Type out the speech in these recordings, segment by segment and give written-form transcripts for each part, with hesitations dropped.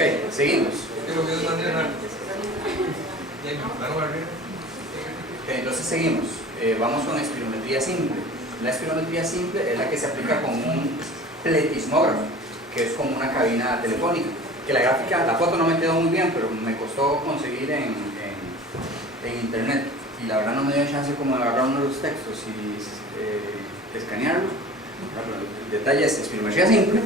Ok, seguimos. Entonces seguimos. Vamos con espirometría simple. La espirometría simple es la que se aplica con un pletismógrafo, que es como una cabina telefónica. Que la gráfica, la foto no me quedó muy bien, pero me costó conseguir en internet. Y la verdad no me dio chance como de agarrar uno de los textos y escanearlo. El detalle es espirometría simple.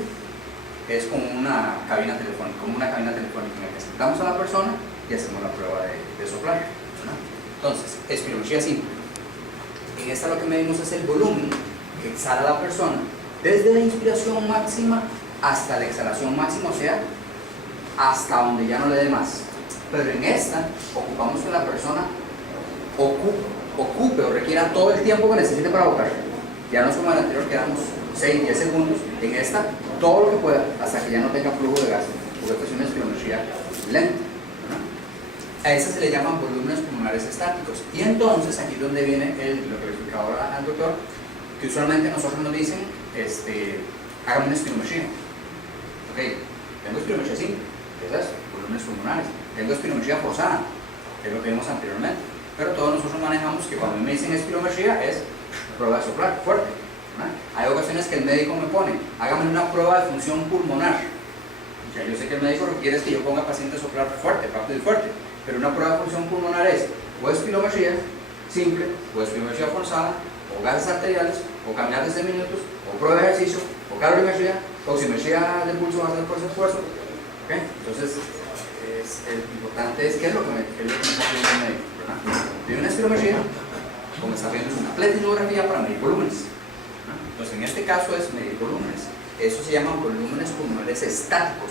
Es como una cabina telefónica, en la que sentamos a la persona y hacemos la prueba de soplar, ¿verdad? Entonces, espirometría simple. En esta lo que medimos es el volumen que exhala la persona desde la inspiración máxima hasta la exhalación máxima, o sea, hasta donde ya no le dé más. Pero en esta ocupamos que la persona ocupe o requiera todo el tiempo que necesite para botar. Ya no es como en el anterior que damos 6, 10 segundos. En esta, todo lo que pueda, hasta que ya no tenga flujo de gas, porque esto es una espirometría lenta, ¿no? A esa se le llaman volúmenes pulmonares estáticos. Y entonces, aquí es donde viene lo que le explicaba ahora al doctor, que usualmente nosotros nos dicen, hágame una espirometría. Ok, tengo espirometría simple, ¿qué es eso? Volúmenes pulmonares. Tengo espirometría forzada, que es lo que vimos anteriormente. Pero todos nosotros manejamos que cuando me dicen espirometría es prueba de soplar fuerte, ¿verdad? Hay ocasiones que el médico me pone, hágame una prueba de función pulmonar. Ya yo sé que el médico requiere que yo ponga al paciente a soplar fuerte, rápido y fuerte, pero una prueba de función pulmonar es o espirometría simple, o espirometría forzada, o gases arteriales, o caminatas de minutos, o prueba de ejercicio, o calorimetría, oximetría de pulso basal por esfuerzo. ¿Okay? Entonces, lo importante es qué es lo que me está pidiendo el médico, ¿verdad? Pide una espirometría, como está viendo es una pletismografía para medir volúmenes, ¿no? Entonces en este caso es medir volúmenes. Eso se llaman volúmenes pulmonares estáticos.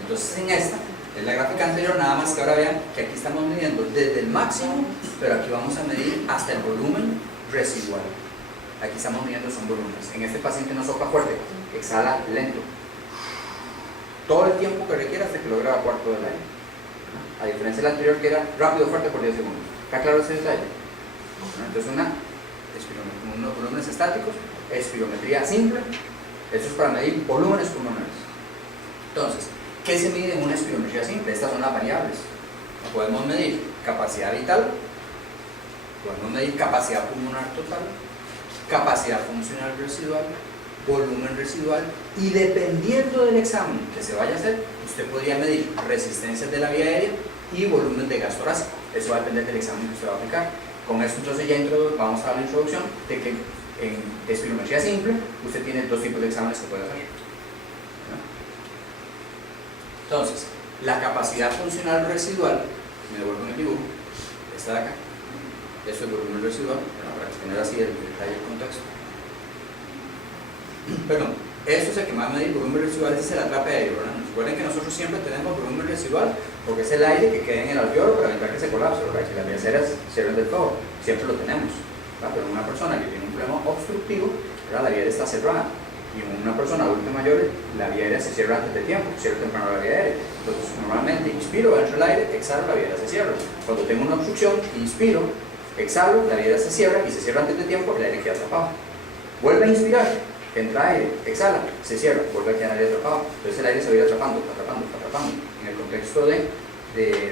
Entonces en esta es la gráfica anterior, nada más que ahora vean que aquí estamos midiendo desde el máximo, pero aquí vamos a medir hasta el volumen residual. Aquí estamos midiendo son volúmenes. En este paciente no sopla fuerte, exhala lento, todo el tiempo que requiera hasta que logra evacuar todo el aire, ¿no? A diferencia del anterior que era rápido fuerte por 10 segundos. ¿Está claro ese detalle? Entonces unos volúmenes estáticos, espirometría simple, eso es para medir volúmenes pulmonares. Entonces, ¿qué se mide en una espirometría simple? Estas son las variables. Podemos medir capacidad vital, podemos medir capacidad pulmonar total, capacidad funcional residual, volumen residual, y dependiendo del examen que se vaya a hacer, usted podría medir resistencias de la vía aérea y volumen de gas torácico. Eso va a depender del examen que usted va a aplicar. Con esto entonces ya vamos a dar la introducción de que en espirometría simple usted tiene dos tipos de exámenes que puede hacer, ¿no? Entonces, la capacidad funcional residual, me devuelvo en el dibujo, esta de acá, eso es el volumen residual, para tener así el detalle del contexto. Perdón, esto es el que más medir volumen residual, ese es el atrape aéreo, ¿verdad? Recuerden que nosotros siempre tenemos volumen residual porque es el aire que queda en el alveolo para evitar que se colapse, ¿verdad? Que las vías aéreas cierren del todo, siempre lo tenemos, ¿verdad? Pero una persona que tiene un problema obstructivo, ¿verdad? La vía aérea está cerrada, y en una persona adulta mayor la vía aérea se cierra antes de tiempo, cierra temprano la vía aérea. Entonces normalmente inspiro, entro el aire, exhalo, la vía aérea se cierra. Cuando tengo una obstrucción, inspiro, exhalo, la vía aérea se cierra y se cierra antes de tiempo, el aire queda atrapado. Vuelve a inspirar, entra aire, exhala, se cierra, vuelve a quedar el aire atrapado. Entonces el aire se va a ir atrapando. En el contexto de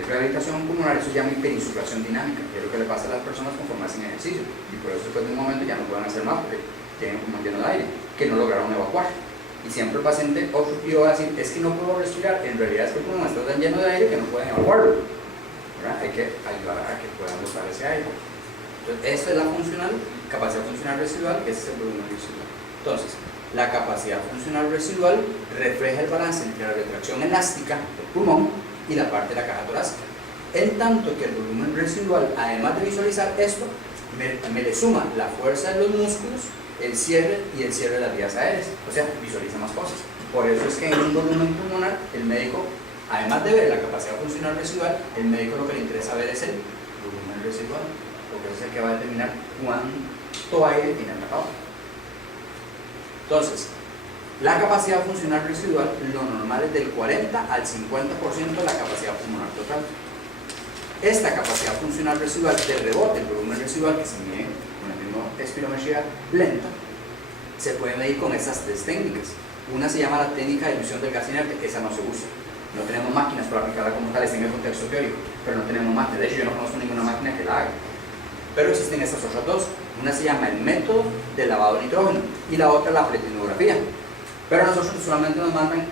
rehabilitación pulmonar, eso se llama hiperinsuflación dinámica, que es lo que le pasa a las personas conforme hacen ejercicio. Y por eso después de un momento ya no pueden hacer más porque tienen un pulmón lleno de aire, que no lograron evacuar. Y siempre el paciente obstructivo va a decir, es que no puedo respirar, en realidad es que el pulmón está tan lleno de aire que no pueden evacuarlo, ¿verdad? Hay que ayudar a que puedan botar ese aire. Entonces, esta es la capacidad funcional residual, que es el volumen residual. Entonces, la capacidad funcional residual refleja el balance entre la retracción elástica del pulmón y la parte de la caja torácica. En tanto que el volumen residual, además de visualizar esto, me le suma la fuerza de los músculos, el cierre y el cierre de las vías aéreas. O sea, visualiza más cosas. Por eso es que en un volumen pulmonar, el médico, además de ver la capacidad funcional residual, el médico lo que le interesa ver es el volumen residual, porque es el que va a determinar cuánto aire tiene atrapado. Entonces, la capacidad funcional residual, lo normal es del 40 al 50% de la capacidad pulmonar total. Esta capacidad funcional residual de rebote, el volumen residual que se mide con el mismo espirometría lenta, se puede medir con estas tres técnicas. Una se llama la técnica de dilución del gas inerte, esa no se usa. No tenemos máquinas para aplicarla como tal, está en el contexto teórico, pero no tenemos máquinas. De hecho, yo no conozco ninguna máquina que la haga. Pero existen estas otras dos. Una se llama el método de lavado de nitrógeno y la otra la pletinografía. Pero nosotros solamente nos mandan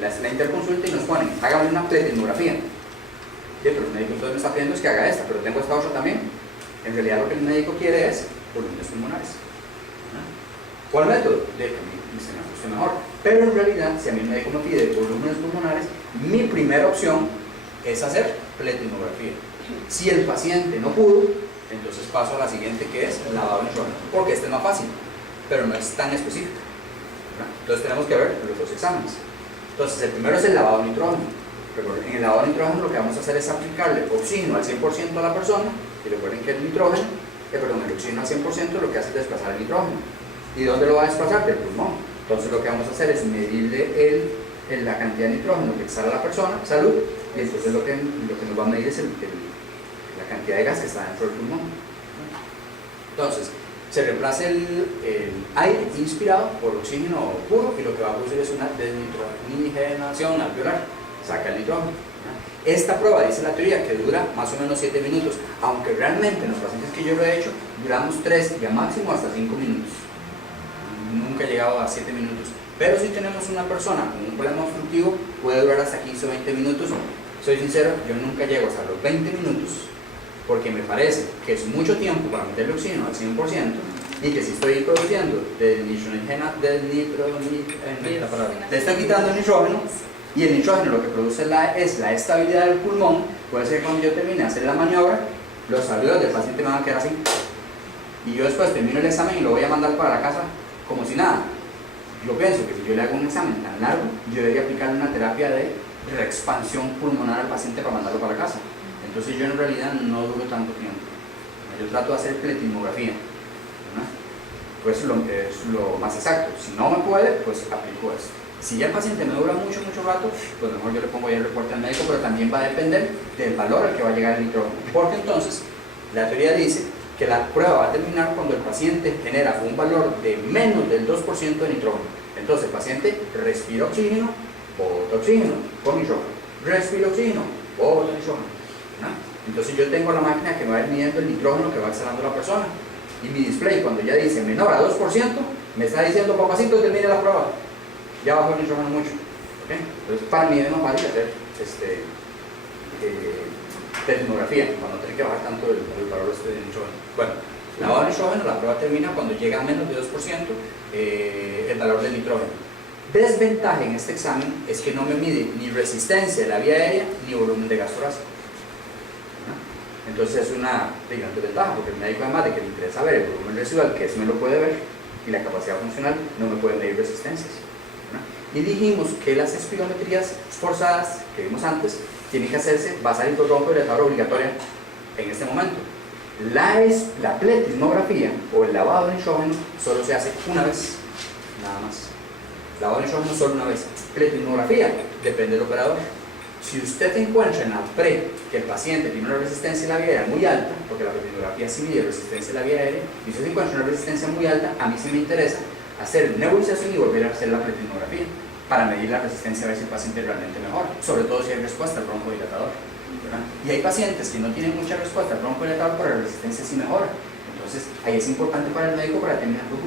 la interconsulta y nos ponen, hágame una pletinografía. Sí, pero el médico entonces me está pidiendo es que haga esta, pero tengo esta otra también. En realidad lo que el médico quiere es volúmenes pulmonares. ¿Cuál método? De que a mí se me ajuste mejor. Pero en realidad, si a mí el médico me pide volúmenes pulmonares, mi primera opción es hacer pletinografía. Si el paciente no pudo, entonces paso a la siguiente, que es lavado de nitrógeno, porque este es más fácil, pero no es tan específico. Entonces tenemos que ver los dos exámenes. Entonces el primero es el lavado de nitrógeno. En el lavado de nitrógeno lo que vamos a hacer es aplicarle oxígeno al 100% a la persona, y recuerden que el nitrógeno, el oxígeno al 100% lo que hace es desplazar el nitrógeno. ¿Y dónde lo va a desplazar? Del pulmón. Entonces lo que vamos a hacer es medirle la cantidad de nitrógeno que exhala la persona, salud, y entonces lo que nos va a medir es la cantidad de gas que está dentro del pulmón. Entonces, se reemplaza el aire inspirado por oxígeno puro y lo que va a producir es una desnitrogenación alveolar, saca el nitrógeno. Esta prueba, dice la teoría, que dura más o menos 7 minutos, aunque realmente en los pacientes que yo lo he hecho, duramos 3 y a máximo hasta 5 minutos. Nunca he llegado a 7 minutos. Pero si tenemos una persona con un problema obstructivo, puede durar hasta 15 o 20 minutos. Soy sincero, yo nunca llego hasta los 20 minutos, porque me parece que es mucho tiempo para meterle oxígeno al 100% y que si estoy produciendo le estoy quitando el nitrógeno, y el nitrógeno lo que produce es la estabilidad del pulmón. Puede ser que cuando yo termine de hacer la maniobra, los alveolos del paciente me van a quedar así, y yo después termino el examen y lo voy a mandar para la casa como si nada. Yo pienso que si yo le hago un examen tan largo, yo debería aplicarle una terapia de reexpansión pulmonar al paciente para mandarlo para la casa. Entonces yo en realidad no duro tanto tiempo. Yo trato de hacer pletinografía, pues es lo más exacto. Si no me puede, pues aplico esto. Si ya el paciente me dura mucho rato, pues mejor yo le pongo ya el reporte al médico, pero también va a depender del valor al que va a llegar el nitrógeno. Porque entonces, la teoría dice que la prueba va a terminar cuando el paciente genera un valor de menos del 2% de nitrógeno. Entonces el paciente respira oxígeno, bota oxígeno con nitrógeno, respira oxígeno, bota nitrógeno. Entonces yo tengo la máquina que va a ir midiendo el nitrógeno que va exhalando la persona, y mi display cuando ya dice menor a 2%, me está diciendo, papacito, termine la prueba, ya bajó el nitrógeno mucho. ¿Okay? Entonces para mí es más fácil hacer pletinografía, cuando no tiene que bajar tanto el valor de nitrógeno. Bueno, lavado de nitrógeno, la prueba termina cuando llega a menos de 2% el valor del nitrógeno. Desventaja en este examen es que no me mide ni resistencia de la vía aérea ni volumen de gas torácico. Entonces es una gran desventaja, porque el médico, además de que le interesa ver el volumen residual, que eso me lo puede ver, y la capacidad funcional, no me puede medir resistencias. Y dijimos que las espirometrías forzadas que vimos antes tienen que hacerse basal hipotrompo-dilatadora obligatoria en este momento. La pletinografía o el lavado de nitrógeno solo se hace una vez, nada más. Lavado de nitrógeno solo una vez. Pletinografía depende del operador. Si usted encuentra en la pre que el paciente tiene una resistencia en la vía aérea muy alta, porque la pletinografía sí mide resistencia en la vía aérea, y usted encuentra una resistencia muy alta, a mí sí me interesa hacer nebulización y volver a hacer la pletinografía para medir la resistencia, a ver si el paciente realmente mejora, sobre todo si hay respuesta al broncodilatador. Y hay pacientes que no tienen mucha respuesta al broncodilatador, pero la resistencia sí mejora. Entonces ahí es importante para el médico para determinar, no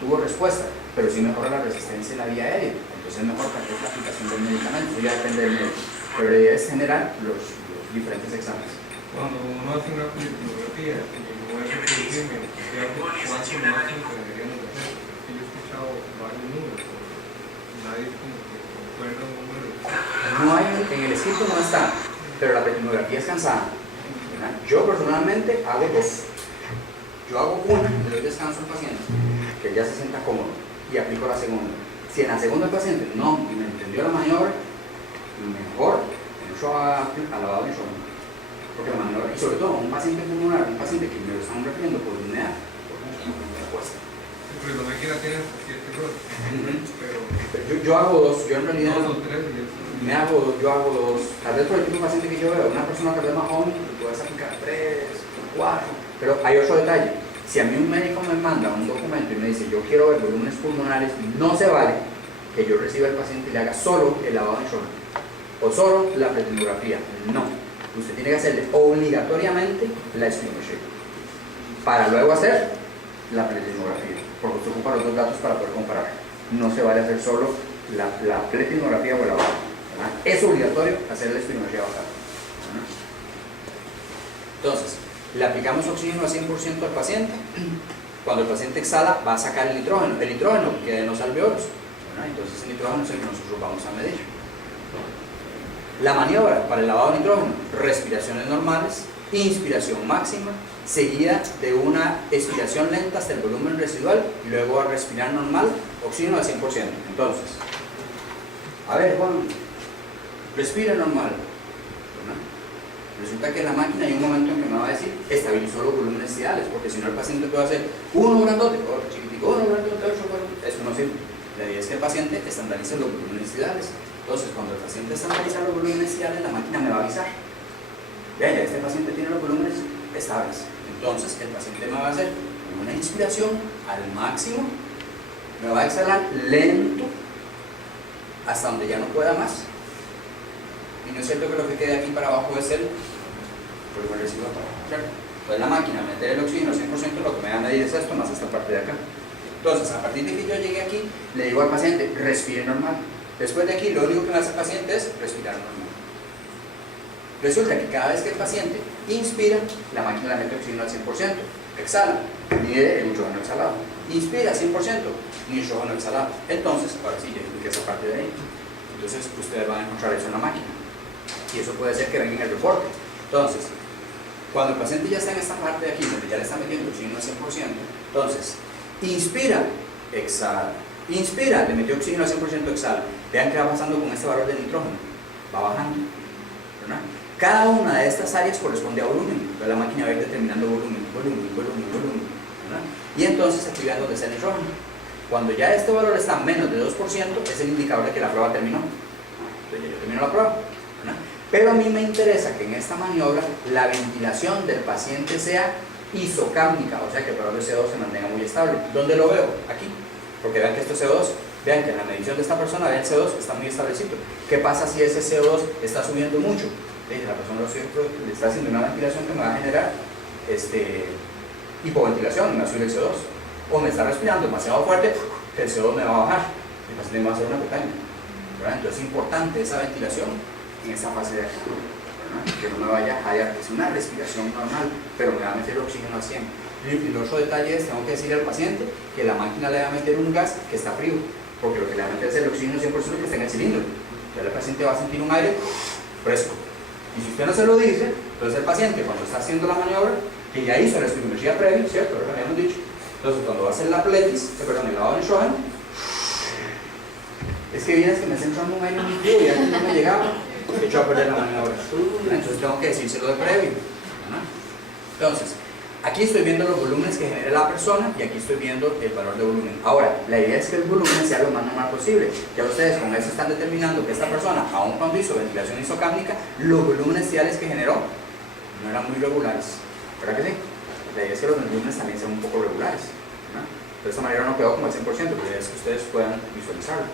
tuvo respuesta, pero sí mejora la resistencia en la vía aérea. Entonces es mejor para la aplicación del medicamento, eso ya depende del médico. Pero la idea es generar los diferentes exámenes. Cuando uno hace una pletinografía, no es reproducirme, ¿cuánto máximo que deberíamos hacer? Porque yo he escuchado varios números, nadie como que concuerda un número. No hay, en el escrito no está, pero la pletinografía es cansada. Yo personalmente hago dos. Yo hago una, le doy descanso al paciente, que ya se sienta cómodo, y aplico la segunda. Si en la segunda el paciente no me entendió la maniobra, mejor entro a lavado de nitrógeno. Porque la maniobra, y sobre todo un paciente pulmonar, un paciente que me lo están refiriendo por humedad, me cuesta. Pero la máquina tiene hasta 7 horas. Pero yo hago dos, yo en realidad yo hago dos, tal vez por el tipo de paciente que yo veo, una persona tal vez más joven, le puedes aplicar 3, 4, pero hay otro detalle. Si a mí un médico me manda un documento y me dice yo quiero ver volúmenes pulmonares, no se vale que yo reciba al paciente y le haga solo el lavado de nitrógeno. o solo la pletismografía. No, usted tiene que hacerle obligatoriamente la espirometría para luego hacer la pletismografía, porque usted ocupa los dos datos para poder comparar. No se vale hacer solo la pletismografía o el lavado. Es obligatorio hacer la espirometría basal. Entonces, le aplicamos oxígeno al 100% al paciente. Cuando el paciente exhala, va a sacar el nitrógeno que queda en los alveolos. Entonces, el nitrógeno es el que nosotros vamos a medir. La maniobra para el lavado de nitrógeno: respiraciones normales, inspiración máxima, seguida de una expiración lenta hasta el volumen residual, y luego a respirar normal, oxígeno al 100%. Entonces, a ver, Juan, respira normal. Resulta que la máquina hay un momento en que me va a decir estabilizó los volúmenes ideales, porque si no el paciente puede hacer uno grandote, otro chiquitico, uno grandote, otro grandote. Eso no sirve. La idea es que el paciente estandarice los volúmenes ideales. Entonces, cuando el paciente estandariza los volúmenes ideales, la máquina me va a avisar: vean, ya este paciente tiene los volúmenes estables. Entonces, el paciente me va a hacer una inspiración al máximo, me va a exhalar lento hasta donde ya no pueda más. Y no es cierto que lo que quede aquí para abajo es el volumen residual, ¿cierto? Entonces la máquina, meter el oxígeno al 100%, lo que me va a medir es esto más esta parte de acá. Entonces, a partir de que yo llegue aquí, le digo al paciente: respire normal. Después de aquí, lo único que me hace el paciente es respirar normal. Resulta que cada vez que el paciente inspira, la máquina le mete oxígeno al 100%, exhala, mide el nitrógeno exhalado, inspira 100%, nitrógeno exhalado. Entonces, ahora sí, ya expliqué esa parte de ahí. Entonces, ustedes van a encontrar eso en la máquina. Y eso puede ser que venga en el reporte. Entonces, cuando el paciente ya está en esta parte de aquí, donde ya le está metiendo oxígeno al 100%, entonces, inspira, exhala. Inspira, le metió oxígeno al 100%, exhala. Vean qué va pasando con este valor de nitrógeno. Va bajando, ¿verdad? Cada una de estas áreas corresponde a volumen. Entonces la máquina va a ir determinando volumen, ¿verdad? Y entonces aquí vean dónde está el nitrógeno. Cuando ya este valor está menos de 2%, es el indicador de que la prueba terminó. Entonces ya yo termino la prueba, ¿verdad? Pero a mí me interesa que en esta maniobra la ventilación del paciente sea isocámnica, o sea que el valor de CO2 se mantenga muy estable. ¿Dónde lo veo? Aquí. Porque vean que esto es CO2, vean que en la medición de esta persona, vean el CO2 está muy establecido. ¿Qué pasa si ese CO2 está subiendo mucho? La persona le está haciendo una ventilación que me va a generar hipoventilación, me va a subir el CO2. O me está respirando demasiado fuerte, que el CO2 me va a bajar, el paciente me va a hacer una pestaña. Entonces es importante esa ventilación en esta fase de aquí, que no me vaya a hallar, es una respiración normal, pero me va a meter el oxígeno al 100. Y el otro detalle es, tengo que decirle al paciente que la máquina le va a meter un gas que está frío, porque lo que le va a meter es el oxígeno 100% que está en el cilindro. Entonces el paciente va a sentir un aire fresco. Y si usted no se lo dice, entonces el paciente, cuando está haciendo la maniobra, que ya hizo la espirometría previa, ¿cierto? Lo habíamos dicho. Entonces cuando va a hacer la pletis, el lavado de nitrógeno, es que vienes que me está entrando un aire muy frío y antes no me llegaba, he hecho a perder la maniobra. Entonces tengo que decírselo de previo, ¿no? Entonces, aquí estoy viendo los volúmenes que genera la persona y aquí estoy viendo el valor de volumen. Ahora, la idea es que el volumen sea lo más normal posible. Ya ustedes con eso están determinando que esta persona, aun cuando hizo ventilación isocámnica, los volúmenes ideales que generó no eran muy regulares. ¿Verdad que sí? La idea es que los volúmenes también sean un poco regulares, ¿no? De esta manera no quedó como el 100%, pero la idea es que ustedes puedan visualizarlo.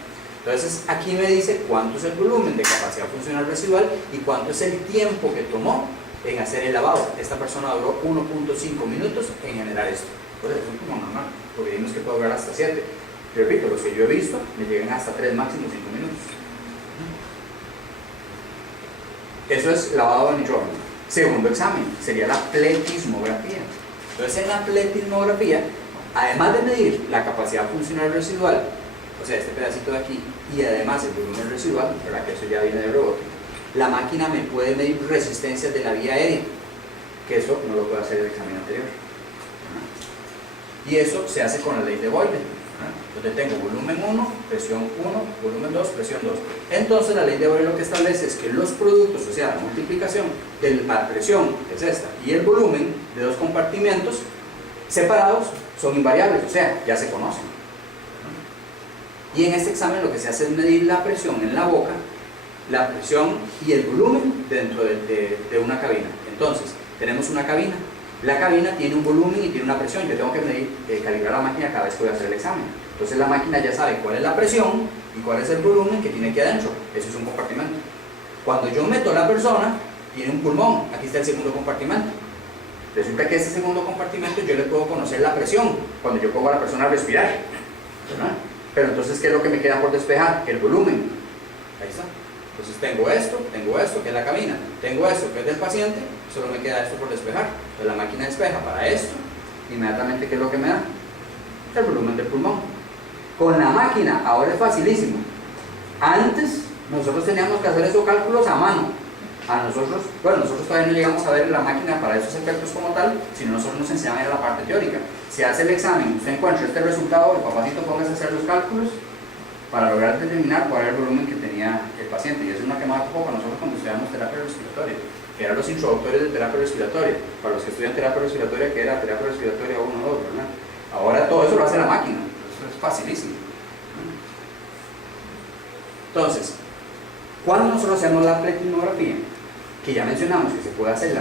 Entonces, aquí me dice cuánto es el volumen de capacidad funcional residual y cuánto es el tiempo que tomó en hacer el lavado. Esta persona duró 1.5 minutos en generar esto. Pues eso es como normal, porque vimos que puede durar hasta 7. Repito, los que yo he visto me llegan hasta 3, máximo 5 minutos. Eso es lavado de nitrógeno. Segundo examen sería la pletismografía. Entonces, en la pletismografía, además de medir la capacidad funcional residual, o sea, este pedacito de aquí, y además el volumen residual, ¿verdad? Que eso ya viene de rebote, la máquina me puede medir resistencias de la vía aérea, que eso no lo puede hacer el examen anterior. Y eso se hace con la ley de Boyle, donde tengo volumen 1, presión 1, volumen 2, presión 2. Entonces la ley de Boyle lo que establece es que los productos, o sea, la multiplicación de la presión, que es esta, y el volumen de dos compartimentos separados son invariables, o sea, ya se conocen. Y en este examen lo que se hace es medir la presión en la boca, la presión y el volumen dentro de una cabina. Entonces, tenemos una cabina. La cabina tiene un volumen y tiene una presión. Yo tengo que medir, calibrar la máquina cada vez que voy a hacer el examen. Entonces la máquina ya sabe cuál es la presión y cuál es el volumen que tiene aquí adentro. Eso es un compartimento. Cuando yo meto a la persona, tiene un pulmón, aquí está el segundo compartimento. Resulta que ese segundo compartimento yo le puedo conocer la presión cuando yo pongo a la persona a respirar, ¿verdad? Pero entonces, ¿qué es lo que me queda por despejar? El volumen. Ahí está. Entonces tengo esto que es la cabina, tengo esto que es del paciente, solo me queda esto por despejar. Entonces la máquina despeja para esto, inmediatamente, ¿qué es lo que me da? El volumen del pulmón. Con la máquina ahora es facilísimo. Antes nosotros teníamos que hacer esos cálculos a mano. Nosotros todavía no llegamos a ver la máquina para esos efectos como tal, sino nosotros nos enseñaban a la parte teórica. Si hace el examen, usted encuentra este resultado, el papacito póngase a hacer los cálculos para lograr determinar cuál era el volumen que tenía el paciente. Y eso es una que más poco para nosotros cuando estudiamos terapia respiratoria, que eran los introductores de terapia respiratoria. Para los que estudian terapia respiratoria, que era terapia respiratoria 1 o 2, ¿verdad? Ahora todo eso lo hace la máquina, eso es facilísimo. Entonces, cuando nosotros hacemos la pletismografía, que ya mencionamos que se puede hacer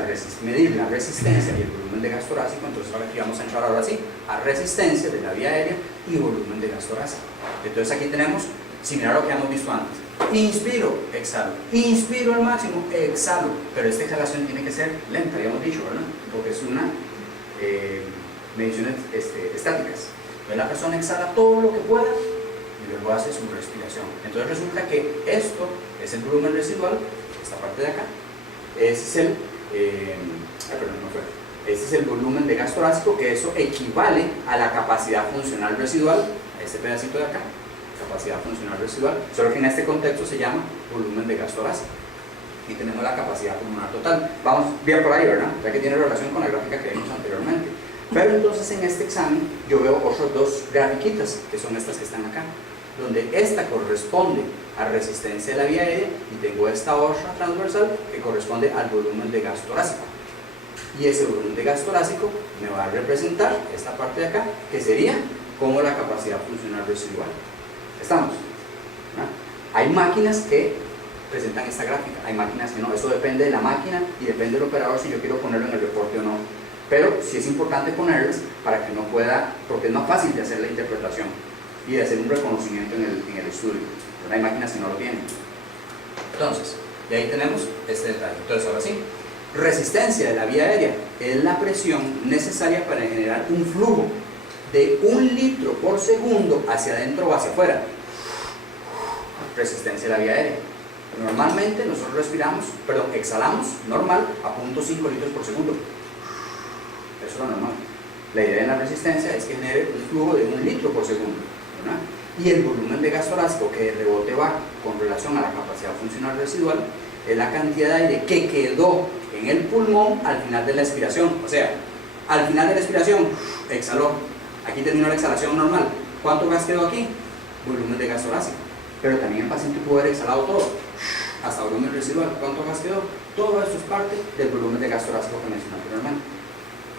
medir la resistencia y el volumen de gas torácico, entonces ahora aquí vamos a entrar ahora sí a resistencia de la vía aérea y volumen de gas torácico. Entonces aquí tenemos, similar a lo que hemos visto antes, inspiro, exhalo, inspiro al máximo, exhalo, pero esta exhalación tiene que ser lenta, habíamos dicho, ¿verdad? Porque es una mediciones estáticas. Entonces la persona exhala todo lo que pueda y luego hace su respiración. Entonces resulta que esto es el volumen residual, esta parte de acá. Ese es el volumen de gas torácico, que eso equivale a la capacidad funcional residual, a este pedacito de acá, capacidad funcional residual, solo que en este contexto se llama volumen de gas torácico. Y tenemos la capacidad pulmonar total. Vamos bien por ahí, ¿verdad? Ya que tiene relación con la gráfica que vimos anteriormente. Pero entonces en este examen yo veo otras dos grafiquitas, que son estas que están acá, donde esta corresponde a resistencia de la vía aérea y tengo esta otra transversal que corresponde al volumen de gas torácico. Y ese volumen de gas torácico me va a representar esta parte de acá, que sería como la capacidad funcional residual. ¿Estamos? ¿No? Hay máquinas que presentan esta gráfica, hay máquinas que no, eso depende de la máquina y depende del operador si yo quiero ponerlo en el reporte o no. Pero sí es importante ponerlas para que no pueda, porque es más fácil de hacer la interpretación y de hacer un reconocimiento en el estudio. Pero hay máquinas que no lo tienen. Entonces, y ahí tenemos este detalle. Entonces, ahora sí, resistencia de la vía aérea es la presión necesaria para generar un flujo de 1 litro por segundo hacia adentro o hacia afuera. Resistencia de la vía aérea. Normalmente nosotros exhalamos normal a 0.5 litros por segundo. Eso es lo normal. La idea de la resistencia es que genere un flujo de 1 litro por segundo, ¿verdad? Y el volumen de gas torácico que de rebote va con relación a la capacidad funcional residual es la cantidad de aire que quedó en el pulmón al final de la expiración. O sea, al final de la expiración, exhaló. Aquí terminó la exhalación normal. ¿Cuánto gas quedó aquí? Volumen de gas torácico. Pero también el paciente pudo haber exhalado todo, hasta volumen residual. ¿Cuánto gas quedó? Todo esto es parte del volumen de gas torácico que mencioné anteriormente.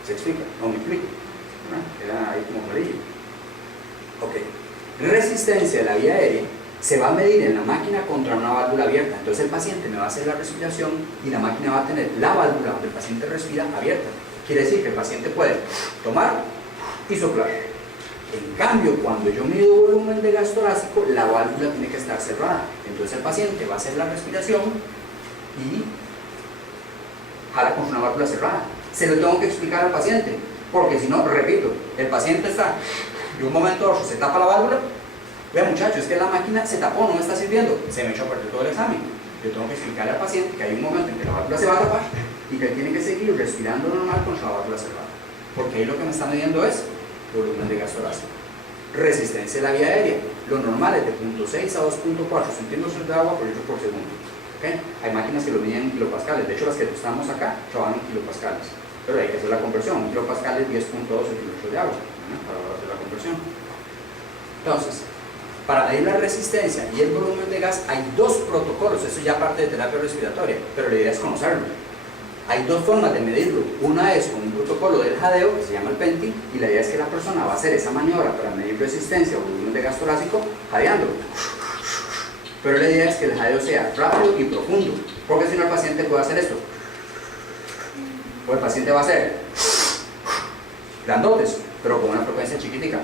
¿Se explica? ¿O me explico? Queda ahí como amarillo. Ok. Resistencia de la vía aérea se va a medir en la máquina contra una válvula abierta. Entonces el paciente me va a hacer la respiración y la máquina va a tener la válvula donde el paciente respira abierta. Quiere decir que el paciente puede tomar y soplar. En cambio, cuando yo mido volumen de gas torácico, la válvula tiene que estar cerrada. Entonces el paciente va a hacer la respiración y jala con una válvula cerrada. Se lo tengo que explicar al paciente, porque si no, repito, el paciente está de un momento a otro, se tapa la válvula. Vea, muchachos, es que la máquina se tapó, no me está sirviendo, se me echó a perder todo el examen. Yo tengo que explicarle al paciente que hay un momento en que la válvula se va a tapar y que él tiene que seguir respirando normal con la válvula cerrada, porque ahí lo que me está midiendo es volumen de gas torácico. Resistencia de la vía aérea, lo normal es de 0.6 a 2.4 centímetros de agua por litro por segundo. ¿Okay? Hay máquinas que lo miden en kilopascales, de hecho las que usamos acá trabajan en kilopascales, pero hay que hacer la conversión. Un kilopascal es 10.2 centímetros de agua, ¿no? Para hacer la conversión. Entonces, para medir la resistencia y el volumen de gas hay dos protocolos, eso ya parte de terapia respiratoria, pero la idea es conocerlo. Hay dos formas de medirlo. Una es con un protocolo del jadeo, que se llama el PENTI, y la idea es que la persona va a hacer esa maniobra para medir resistencia o volumen de gas torácico jadeando. Pero la idea es que el jadeo sea rápido y profundo, porque si no el paciente puede hacer esto. O el paciente va a hacer grandotes, pero con una frecuencia chiquitica.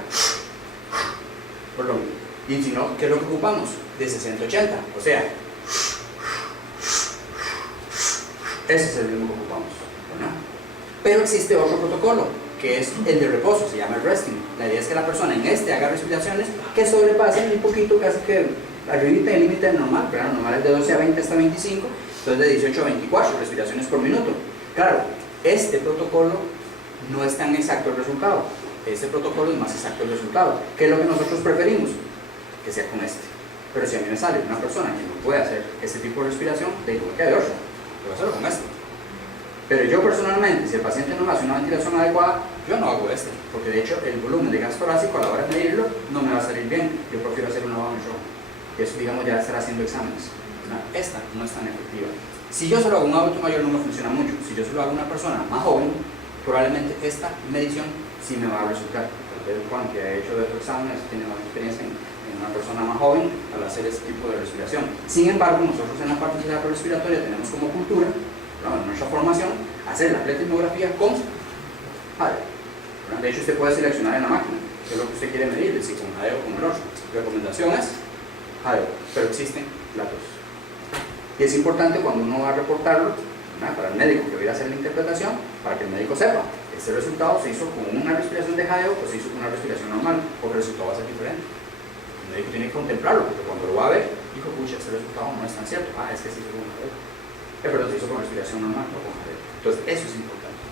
Perdón. Y si no, ¿qué es lo que ocupamos? De 60-80, o sea, Ese es el ritmo que ocupamos, ¿verdad? Pero existe otro protocolo, que es el de reposo, se llama el resting. La idea es que la persona en este haga respiraciones que sobrepasen un poquito, casi que arribita el límite normal, ¿verdad? Normal es de 12 a 20 hasta 25, entonces de 18 a 24 respiraciones por minuto. Claro, este protocolo no es tan exacto el resultado. Este protocolo es más exacto el resultado. ¿Qué es lo que nosotros preferimos? Que sea con este. Pero si a mí me sale una persona que no puede hacer este tipo de respiración, le digo que hay otro, voy a hacerlo con este. Pero yo personalmente, si el paciente no me hace una ventilación adecuada, yo no hago este, porque de hecho el volumen de gas torácico a la hora de medirlo no me va a salir bien. Yo prefiero hacer una bound show. Y eso, digamos, ya estar haciendo exámenes. Esta no es tan efectiva. Si yo se lo hago a un adulto mayor no me funciona mucho. Si yo se lo hago a una persona más joven, probablemente esta medición sí me va a resultar. El Juan, que ha hecho de otros exámenes, tiene más experiencia en una persona más joven al hacer este tipo de respiración. Sin embargo, nosotros en la parte de la respiratoria tenemos como cultura, en nuestra formación, hacer la pletismografía con jadeo. De hecho, usted puede seleccionar en la máquina qué es lo que usted quiere medir, si con jadeo o con el otro. Recomendación es jadeo, pero existen las dos. Y es importante cuando uno va a reportarlo, para el médico que vaya a hacer la interpretación, para que el médico sepa, este resultado se hizo con una respiración de jadeo o se hizo con una respiración normal, porque el resultado va a ser diferente. El médico tiene que contemplarlo, porque cuando lo va a ver, dijo, pucha, este resultado no es tan cierto. Ah, es que se hizo con jadeo. Perdón, se hizo con respiración normal, no con jadeo. Entonces, eso es importante.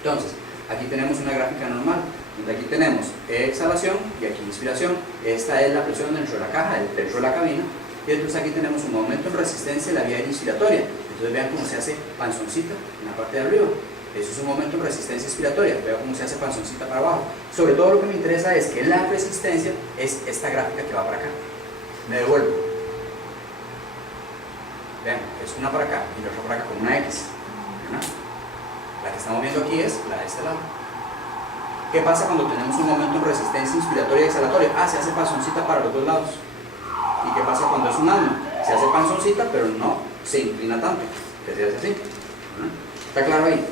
Entonces, aquí tenemos una gráfica normal, donde aquí tenemos exhalación y aquí inspiración. Esta es la presión dentro de la caja, dentro de la cabina. Y entonces aquí tenemos un aumento en resistencia de la vía aérea inspiratoria. Entonces vean cómo se hace panzoncita en la parte de arriba. Eso es un aumento en resistencia inspiratoria. Vean cómo se hace panzoncita para abajo. Sobre todo lo que me interesa es que la resistencia es esta gráfica que va para acá. Me devuelvo. Vean, es una para acá y la otra para acá con una X. ¿Verdad? La que estamos viendo aquí es la de este lado. ¿Qué pasa cuando tenemos un aumento en resistencia inspiratoria y exhalatoria? Ah, se hace panzoncita para los dos lados. ¿Y qué pasa cuando es un alma? Se hace panzoncita, pero no se inclina tanto, que se hace así. ¿Está claro ahí?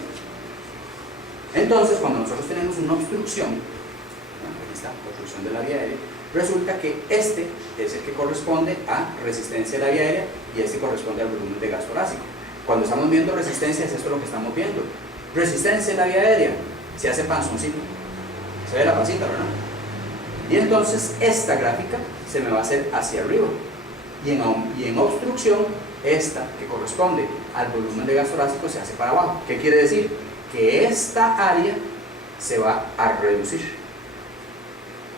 Entonces, cuando nosotros tenemos una obstrucción, aquí está, obstrucción de la vía aérea, resulta que este es el que corresponde a resistencia de la vía aérea y este corresponde al volumen de gas torácico. Cuando estamos viendo resistencia, es esto lo que estamos viendo. Resistencia de la vía aérea, se hace panzoncito. Se ve la pancita, ¿verdad? Y entonces esta gráfica se me va a hacer hacia arriba. Y en obstrucción, esta que corresponde al volumen de gas torácico se hace para abajo. ¿Qué quiere decir? Que esta área se va a reducir.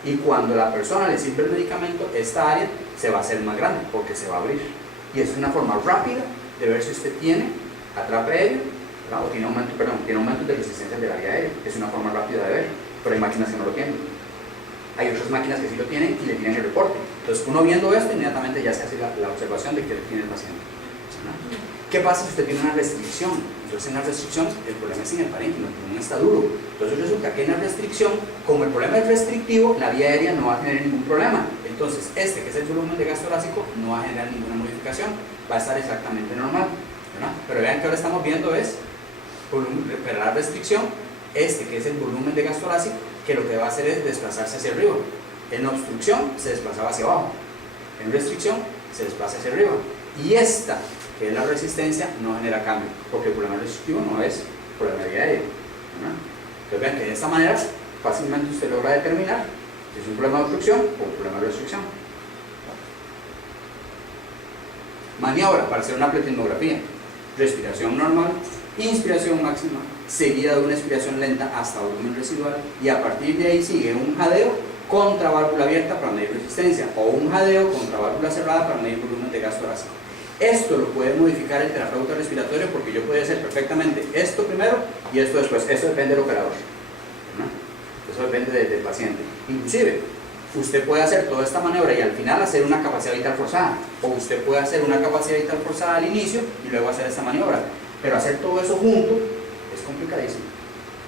Y cuando la persona le sirve el medicamento, esta área se va a hacer más grande porque se va a abrir. Y es una forma rápida de ver si usted tiene atrape aéreo, ¿verdad? O tiene aumento de resistencia de la vía aérea. Es una forma rápida de ver, pero hay máquinas que no lo tienen. Hay otras máquinas que sí lo tienen y le tienen el reporte. Entonces, uno viendo esto, inmediatamente ya se hace la observación de que tiene el paciente. ¿Qué pasa si usted tiene una restricción? Entonces, en la restricción, el problema es en el parénquima, el pulmón está duro. Entonces, resulta que en la restricción, como el problema es restrictivo, la vía aérea no va a tener ningún problema. Entonces, este, que es el volumen de gas torácico, no va a generar ninguna modificación. Va a estar exactamente normal, ¿verdad? Pero vean que ahora estamos viendo es, para la restricción, este, que es el volumen de gas torácico, que lo que va a hacer es desplazarse hacia arriba. En obstrucción se desplazaba hacia abajo, en restricción se desplaza hacia arriba. Y esta, que es la resistencia, no genera cambio, porque el problema restrictivo no es problema de vía aérea. Entonces vean que de esta manera fácilmente usted logra determinar si es un problema de obstrucción o un problema de restricción. Maniobra para hacer una pletismografía: respiración normal, inspiración máxima, seguida de una expiración lenta hasta volumen residual, y a partir de ahí sigue un jadeo contra válvula abierta para medir resistencia, o un jadeo contra válvula cerrada para medir volumen de gas torácico. Esto lo puede modificar el terapeuta respiratorio, porque yo puedo hacer perfectamente esto primero y esto después. Eso depende del operador, ¿no? Eso depende del paciente. Inclusive, usted puede hacer toda esta maniobra y al final hacer una capacidad vital forzada, o usted puede hacer una capacidad vital forzada al inicio y luego hacer esta maniobra. Pero hacer todo eso junto es complicadísimo.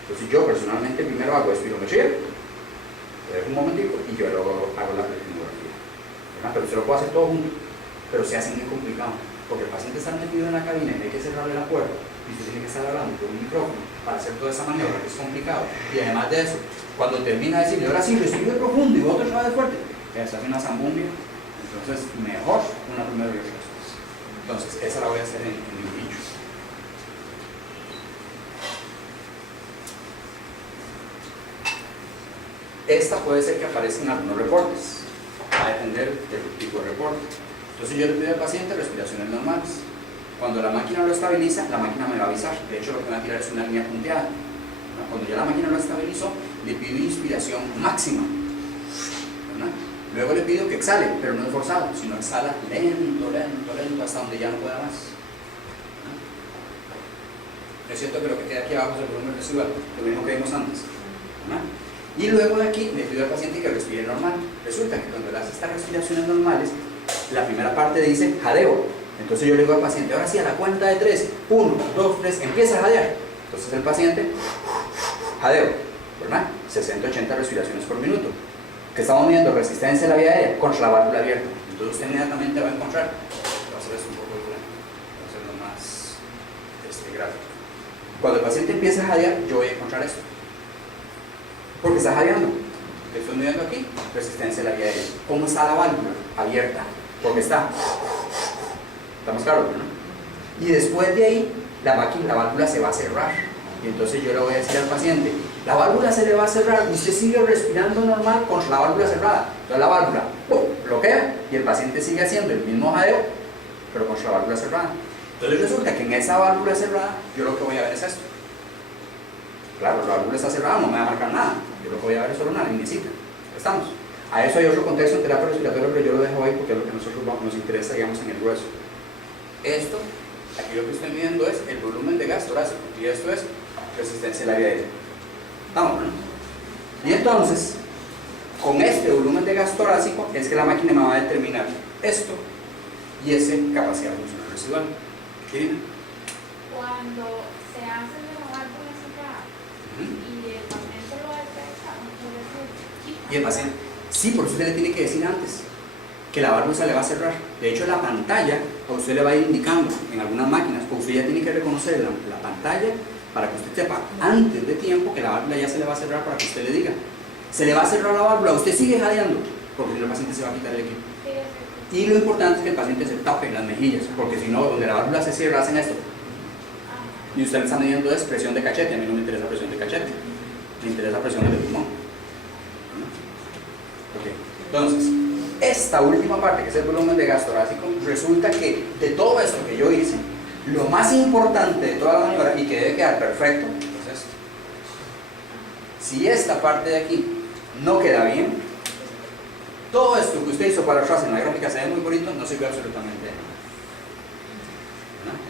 Entonces yo personalmente primero hago espirometría, le dejo un momentico y yo luego hago la pletismografía. Pero usted lo puede hacer todo junto, pero se hace muy complicado, porque el paciente está metido en la cabina y hay que cerrarle la puerta y usted tiene que estar hablando con un micrófono para hacer toda esa maniobra, que es complicado. Y además de eso, cuando termina de decirle, ahora sí, respire profundo y otro suave fuerte, se hace una zambumbia. Entonces mejor una primera y otra después. Entonces esa la voy a hacer en el bicho. esta puede ser que aparezcan algunos reportes, va a depender del tipo de reporte. Entonces yo le pido al paciente respiraciones normales. Cuando la máquina lo estabiliza, la máquina me va a avisar. De hecho, lo que me va a tirar es una línea punteada. Cuando ya la máquina lo estabilizó, le pido inspiración máxima, ¿verdad? Luego le pido que exhale, pero no es forzado, sino exhala lento, lento, lento, hasta donde ya no pueda más. Es cierto que lo que queda aquí abajo es el volumen residual, lo mismo que vimos antes, ¿verdad? Y luego de aquí le pido al paciente que respire normal. Resulta que cuando él hace estas respiraciones normales, la primera parte dice jadeo. Entonces yo le digo al paciente, ahora sí, a la cuenta de 3, 1, 2, 3, empieza a jadear. Entonces el paciente, jadeo, ¿verdad? 60-80 respiraciones por minuto. Que estamos midiendo resistencia de la vía aérea contra la válvula abierta. Entonces usted inmediatamente va a encontrar, va a hacer esto un poco diferente, va a hacerlo más gráfico. Cuando el paciente empieza a jadear, yo voy a encontrar esto. Porque está jadeando. Estoy midiendo aquí, resistencia de la vía aérea. ¿Cómo está la válvula? Abierta. Porque está. ¿Estamos claros, no? Y después de ahí, la válvula se va a cerrar. Y entonces yo le voy a decir al paciente, la válvula se le va a cerrar, usted sigue respirando normal con la válvula cerrada. Entonces la válvula bloquea y el paciente sigue haciendo el mismo jadeo, pero con la válvula cerrada. Entonces resulta que en esa válvula cerrada, yo lo que voy a ver es esto. Claro, la válvula está cerrada, no me va a marcar nada. Yo lo que voy a ver es solo una linecita. ¿Estamos? A eso hay otro contexto en terapia respiratoria, pero yo lo dejo ahí porque es lo que a nosotros nos interesa, digamos, en el grueso. Esto, aquí lo que estoy midiendo es el volumen de gas torácico, y esto es resistencia de la vía aérea. ¿Estamos, no? Y entonces, con este volumen de gas torácico, es que la máquina me va a determinar esto y ese capacidad funcional residual. ¿Irina? Cuando se hace de la válvula cerrada y el paciente lo detecta, no puede ser. Y el paciente, sí, por eso usted le tiene que decir antes que la válvula se le va a cerrar. De hecho, la pantalla a usted le va a ir indicando en algunas máquinas, pues usted ya tiene que reconocer la pantalla para que usted sepa antes de tiempo que la válvula ya se le va a cerrar, para que usted le diga, se le va a cerrar la válvula, usted sigue jadeando, porque si no el paciente se va a quitar el equipo. Y lo importante es que el paciente se tape las mejillas, porque si no, donde la válvula se cierra, hacen esto. Y usted le está midiendo es presión de cachete. A mí no me interesa presión de cachete, me interesa presión del pulmón. Okay. Entonces, esta última parte, que es el volumen de gas torácico, resulta que de todo esto que yo hice, lo más importante de toda la maniobra, y que debe quedar perfecto, es esto. Si esta parte de aquí no queda bien, todo esto que usted hizo para atrás en la gráfica se ve muy bonito, no sirve absolutamente de nada.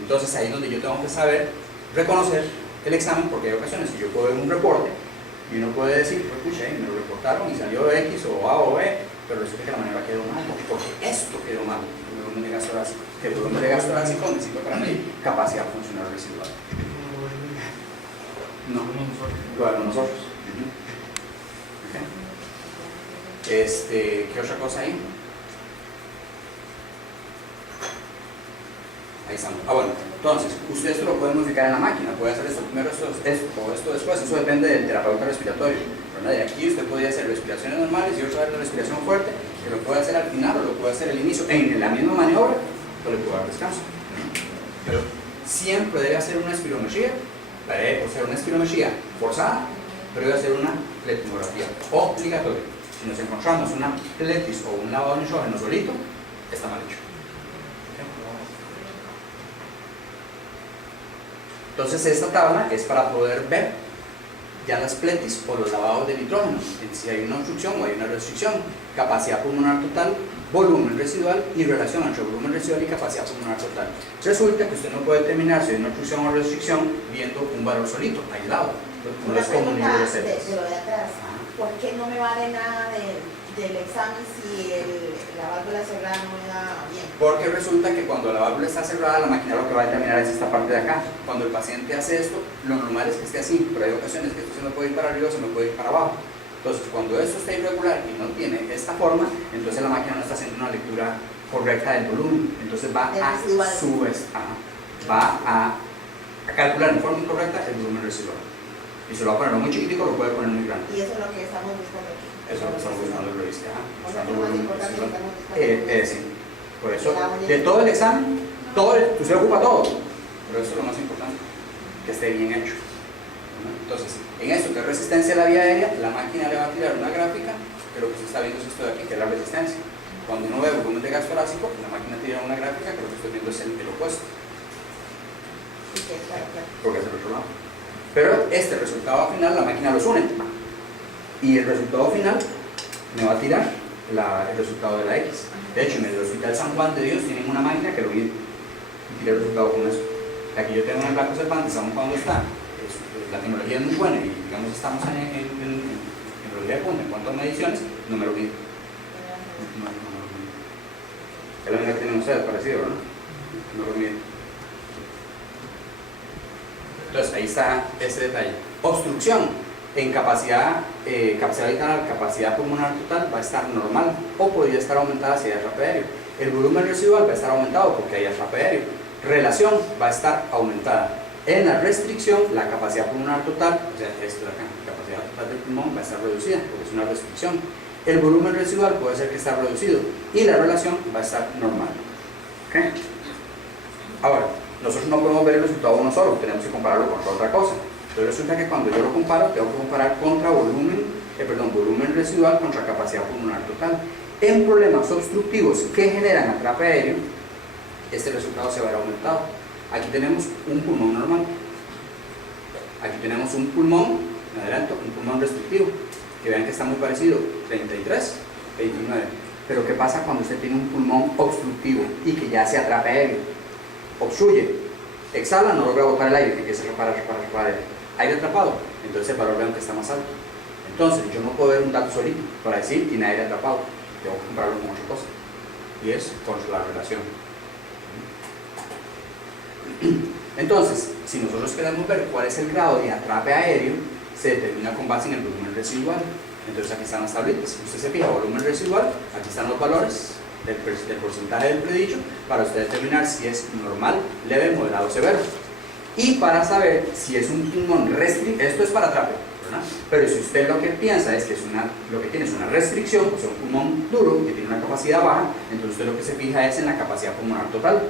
Entonces ahí es donde yo tengo que saber reconocer el examen, porque hay ocasiones que yo puedo ver un reporte y uno puede decir, pues pucha, me lo reportaron y salió X o A o B, pero resulta que la maniobra quedó mal, porque esto quedó mal, el volumen de gas torácico. Que el volumen de gas torácico necesito para medir capacidad funcional residual. No, lo hago nosotros. ¿Qué otra cosa hay? Ahí estamos. Bueno, entonces, usted esto lo puede modificar en la máquina, puede hacer esto primero, esto después, eso depende del terapeuta respiratorio. ¿Verdad? De aquí usted podría hacer respiraciones normales y otra vez la respiración fuerte, que lo puede hacer al final o lo puede hacer al inicio, en la misma maniobra, o le puede dar descanso. Pero siempre debe hacer una espirometría, o sea, una espirometría forzada, pero debe hacer una pletimografía obligatoria. Si nos encontramos una pletis o un lavado de nitrógeno solito, está mal hecho. Entonces esta tabla es para poder ver ya las pletis o los lavados de nitrógeno, si hay una obstrucción o hay una restricción, capacidad pulmonar total, volumen residual y relación entre volumen residual y capacidad pulmonar total. Resulta que usted no puede determinar si hay una obstrucción o restricción viendo un valor solito, aislado. No es como un libro de recetas. De lo de atrás, ¿por qué no me vale nada del examen si la válvula cerrada no me da bien? Porque resulta que cuando la válvula está cerrada, la máquina lo que va a determinar es esta parte de acá. Cuando el paciente hace esto, lo normal es que esté así, pero hay ocasiones que esto se me puede ir para arriba o se me puede ir para abajo. Entonces, cuando esto está irregular y no tiene esta forma, entonces la máquina no está haciendo una lectura correcta del volumen. Entonces va a calcular de forma incorrecta el volumen residual. Y se lo va a poner muy chiquitico, lo puede poner muy grande. Y eso es lo que estamos buscando aquí. Eso es lo que estamos buscando en la revista. O sea, lo más importante que estamos buscando. Sí. Por eso, de todo el examen, usted ocupa todo, pero eso es lo más importante, que esté bien hecho. Entonces, en esto que es resistencia a la vía aérea, la máquina le va a tirar una gráfica, que lo que se está viendo es esto de aquí, que es la resistencia. Cuando uno ve volumen de gas torácico, la máquina tira una gráfica, que lo que estoy viendo es el opuesto, porque es el otro lado. Pero este resultado final, la máquina los une, y el resultado final me va a tirar el resultado de la X. De hecho, en el Hospital San Juan de Dios tienen una máquina que lo mide y tira el resultado con eso. Aquí yo tengo en el Blanco Cervantes, aún cuando está, la tecnología es muy buena y digamos estamos en realidad de punta en cuanto a mediciones, no me lo mide. Es la misma que tienen ustedes, parecido, ¿no? No lo mide. Entonces, ahí está ese detalle. Obstrucción en capacidad vital, capacidad pulmonar total va a estar normal o podría estar aumentada si hay atrape aéreo. El volumen residual va a estar aumentado porque hay atrape aéreo. Relación va a estar aumentada. En la restricción, la capacidad pulmonar total, o sea, esto de acá, la capacidad total del pulmón va a estar reducida porque es una restricción. El volumen residual puede ser que está reducido y la relación va a estar normal. ¿Okay? Ahora, nosotros no podemos ver el resultado uno solo, tenemos que compararlo con otra cosa. Entonces resulta que cuando yo lo comparo, tengo que comparar contra volumen residual contra capacidad pulmonar total. En problemas obstructivos que generan atrape aéreo, este resultado se va a ver aumentado. Aquí tenemos un pulmón normal, aquí tenemos un pulmón, me adelanto, un pulmón restrictivo, que vean que está muy parecido, 33, 29. Pero ¿qué pasa cuando usted tiene un pulmón obstructivo y que ya se atrape aéreo? Obstruye, exhala, no logra botar el aire, que empieza a reparar aire atrapado, entonces el valor vean que está más alto. Entonces yo no puedo ver un dato solito para decir tiene aire atrapado, tengo que compararlo con otra cosa, y es con la relación. Entonces, si nosotros queremos ver cuál es el grado de atrape aéreo, se determina con base en el volumen residual. Entonces aquí están las tablitas, usted se fija volumen residual, aquí están los valores del porcentaje del predicho para usted determinar si es normal, leve, moderado o severo. Y para saber si es un pulmón restrictivo, esto es para atrape, ¿verdad? Pero si usted lo que piensa es que lo que tiene es una restricción, o sea, un pulmón duro que tiene una capacidad baja, entonces usted lo que se fija es en la capacidad pulmonar total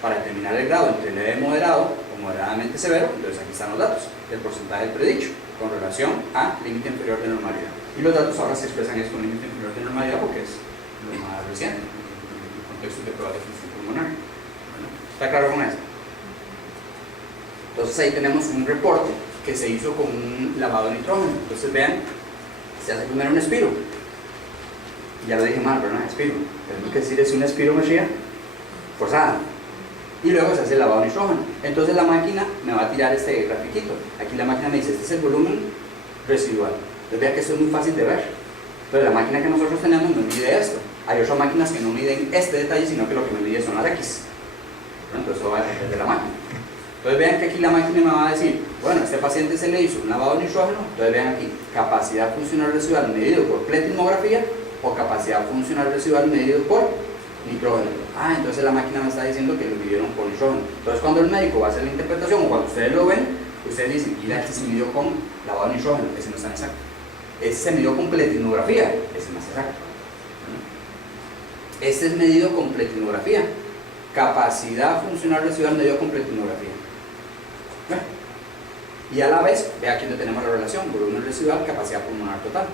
para determinar el grado entre leve, moderado o moderadamente severo. Entonces aquí están los datos del porcentaje del predicho con relación a límite inferior de normalidad. Y los datos ahora se expresan con límite inferior de normalidad porque es lo más reciente, en el contexto de prueba de función pulmonar. Bueno, ¿está claro con eso? Entonces ahí tenemos un reporte que se hizo con un lavado de nitrógeno. Entonces vean, se hace primero un espiro. Ya lo dije mal, ¿verdad? Espiro. Tenemos que decir es una espirometría forzada. Y luego se hace el lavado de nitrógeno. Entonces la máquina me va a tirar este grafiquito. Aquí la máquina me dice, este es el volumen residual. Entonces vean que esto es muy fácil de ver. Entonces la máquina que nosotros tenemos no mide esto. Hay otras máquinas que no miden este detalle, sino que lo que me mide son las X. Entonces eso va a depender de la máquina. Entonces vean que aquí la máquina me va a decir, bueno, a este paciente se le hizo un lavado de nitrógeno. Entonces vean aquí, capacidad funcional residual medido por pletismografía o capacidad funcional residual medido por nitrógeno. Entonces la máquina me está diciendo que lo midieron por nitrógeno. Entonces cuando el médico va a hacer la interpretación o cuando ustedes lo ven, ustedes dicen, mira, este se midió con lavado de nitrógeno, ese no es tan exacto. Este se midió con pletismografía, ese no es exacto. Este es medido con pletismografía. Capacidad funcional residual medido con pletismografía. Y a la vez, ve aquí donde tenemos la relación, volumen residual, capacidad pulmonar total.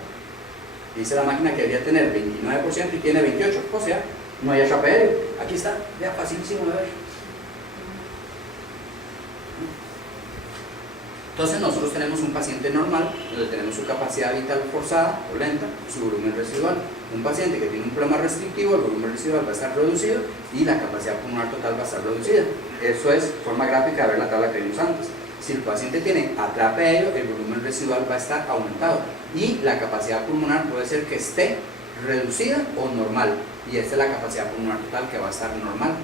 Dice la máquina que debería tener 29% y tiene 28%, o sea, no hay atrape aéreo. Aquí está, vea, facilísimo de ver. Entonces nosotros tenemos un paciente normal, donde tenemos su capacidad vital forzada o lenta, su volumen residual. Un paciente que tiene un problema restrictivo, el volumen residual va a estar reducido y la capacidad pulmonar total va a estar reducida. Eso es forma gráfica de ver la tabla que vimos antes. Si el paciente tiene atrape aéreo, el volumen residual va a estar aumentado y la capacidad pulmonar puede ser que esté reducida o normal. Y esta es la capacidad pulmonar total que va a estar normal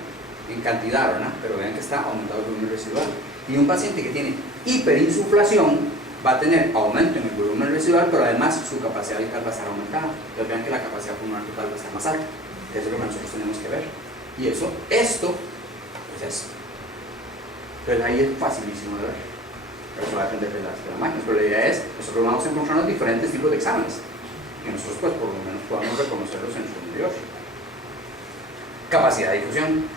en cantidad, ¿verdad? Pero vean que está aumentado el volumen residual. Y un paciente que tiene hiperinsuflación va a tener aumento en el volumen residual, pero además su capacidad vital va a estar aumentada. Entonces vean que la capacidad pulmonar total va a estar más alta. Eso es lo que nosotros tenemos que ver. Y esto es eso. Entonces ahí es facilísimo de ver. Pero eso va a depender de las máquinas. Pero la idea es, nosotros vamos a encontrarnos diferentes tipos de exámenes. Que nosotros pues por lo menos podamos reconocerlos en su interior. Capacidad de difusión.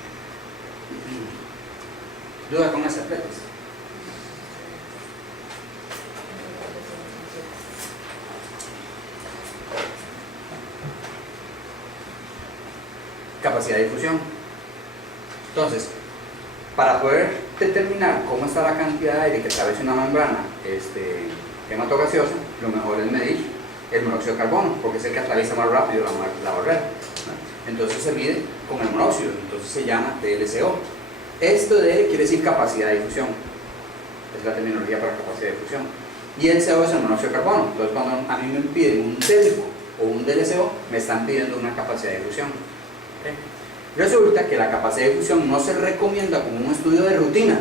¿Duda con las atletas? capacidad de difusión. Entonces, para poder determinar cómo está la cantidad de aire que atraviesa una membrana hematogaseosa, lo mejor es medir el monóxido de carbono, porque es el que atraviesa más rápido la barrera, ¿no? Entonces se mide con el monóxido, entonces se llama DLCO. Esto de quiere decir capacidad de difusión, es la terminología para capacidad de difusión. Y el CO es el monóxido de carbono. Entonces cuando a mí me piden un DLCO o un DLCO, me están pidiendo una capacidad de difusión. ¿Okay? Resulta que la capacidad de difusión no se recomienda como un estudio de rutina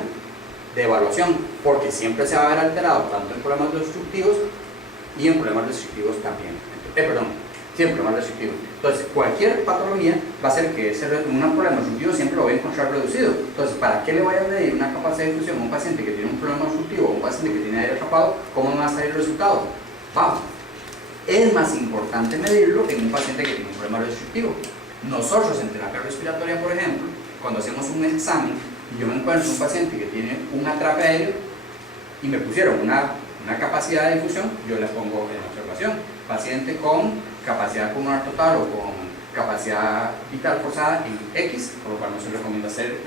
de evaluación, porque siempre se va a ver alterado tanto en problemas destructivos y en problemas restrictivos también. Sí, en problemas restrictivos. Entonces, cualquier patología va a ser que un problema destructivo siempre lo voy a encontrar reducido. Entonces, ¿para qué le voy a medir una capacidad de difusión a un paciente que tiene un problema destructivo o un paciente que tiene aire atrapado? ¿Cómo me va a salir el resultado? Bajo. Es más importante medirlo en un paciente que tiene un problema restrictivo. Nosotros en terapia respiratoria, por ejemplo, cuando hacemos un examen y yo me encuentro un paciente que tiene un atrape aéreo y me pusieron una capacidad de difusión, yo le pongo en observación. Paciente con capacidad pulmonar total o con capacidad vital forzada en X, por lo cual no se recomienda hacer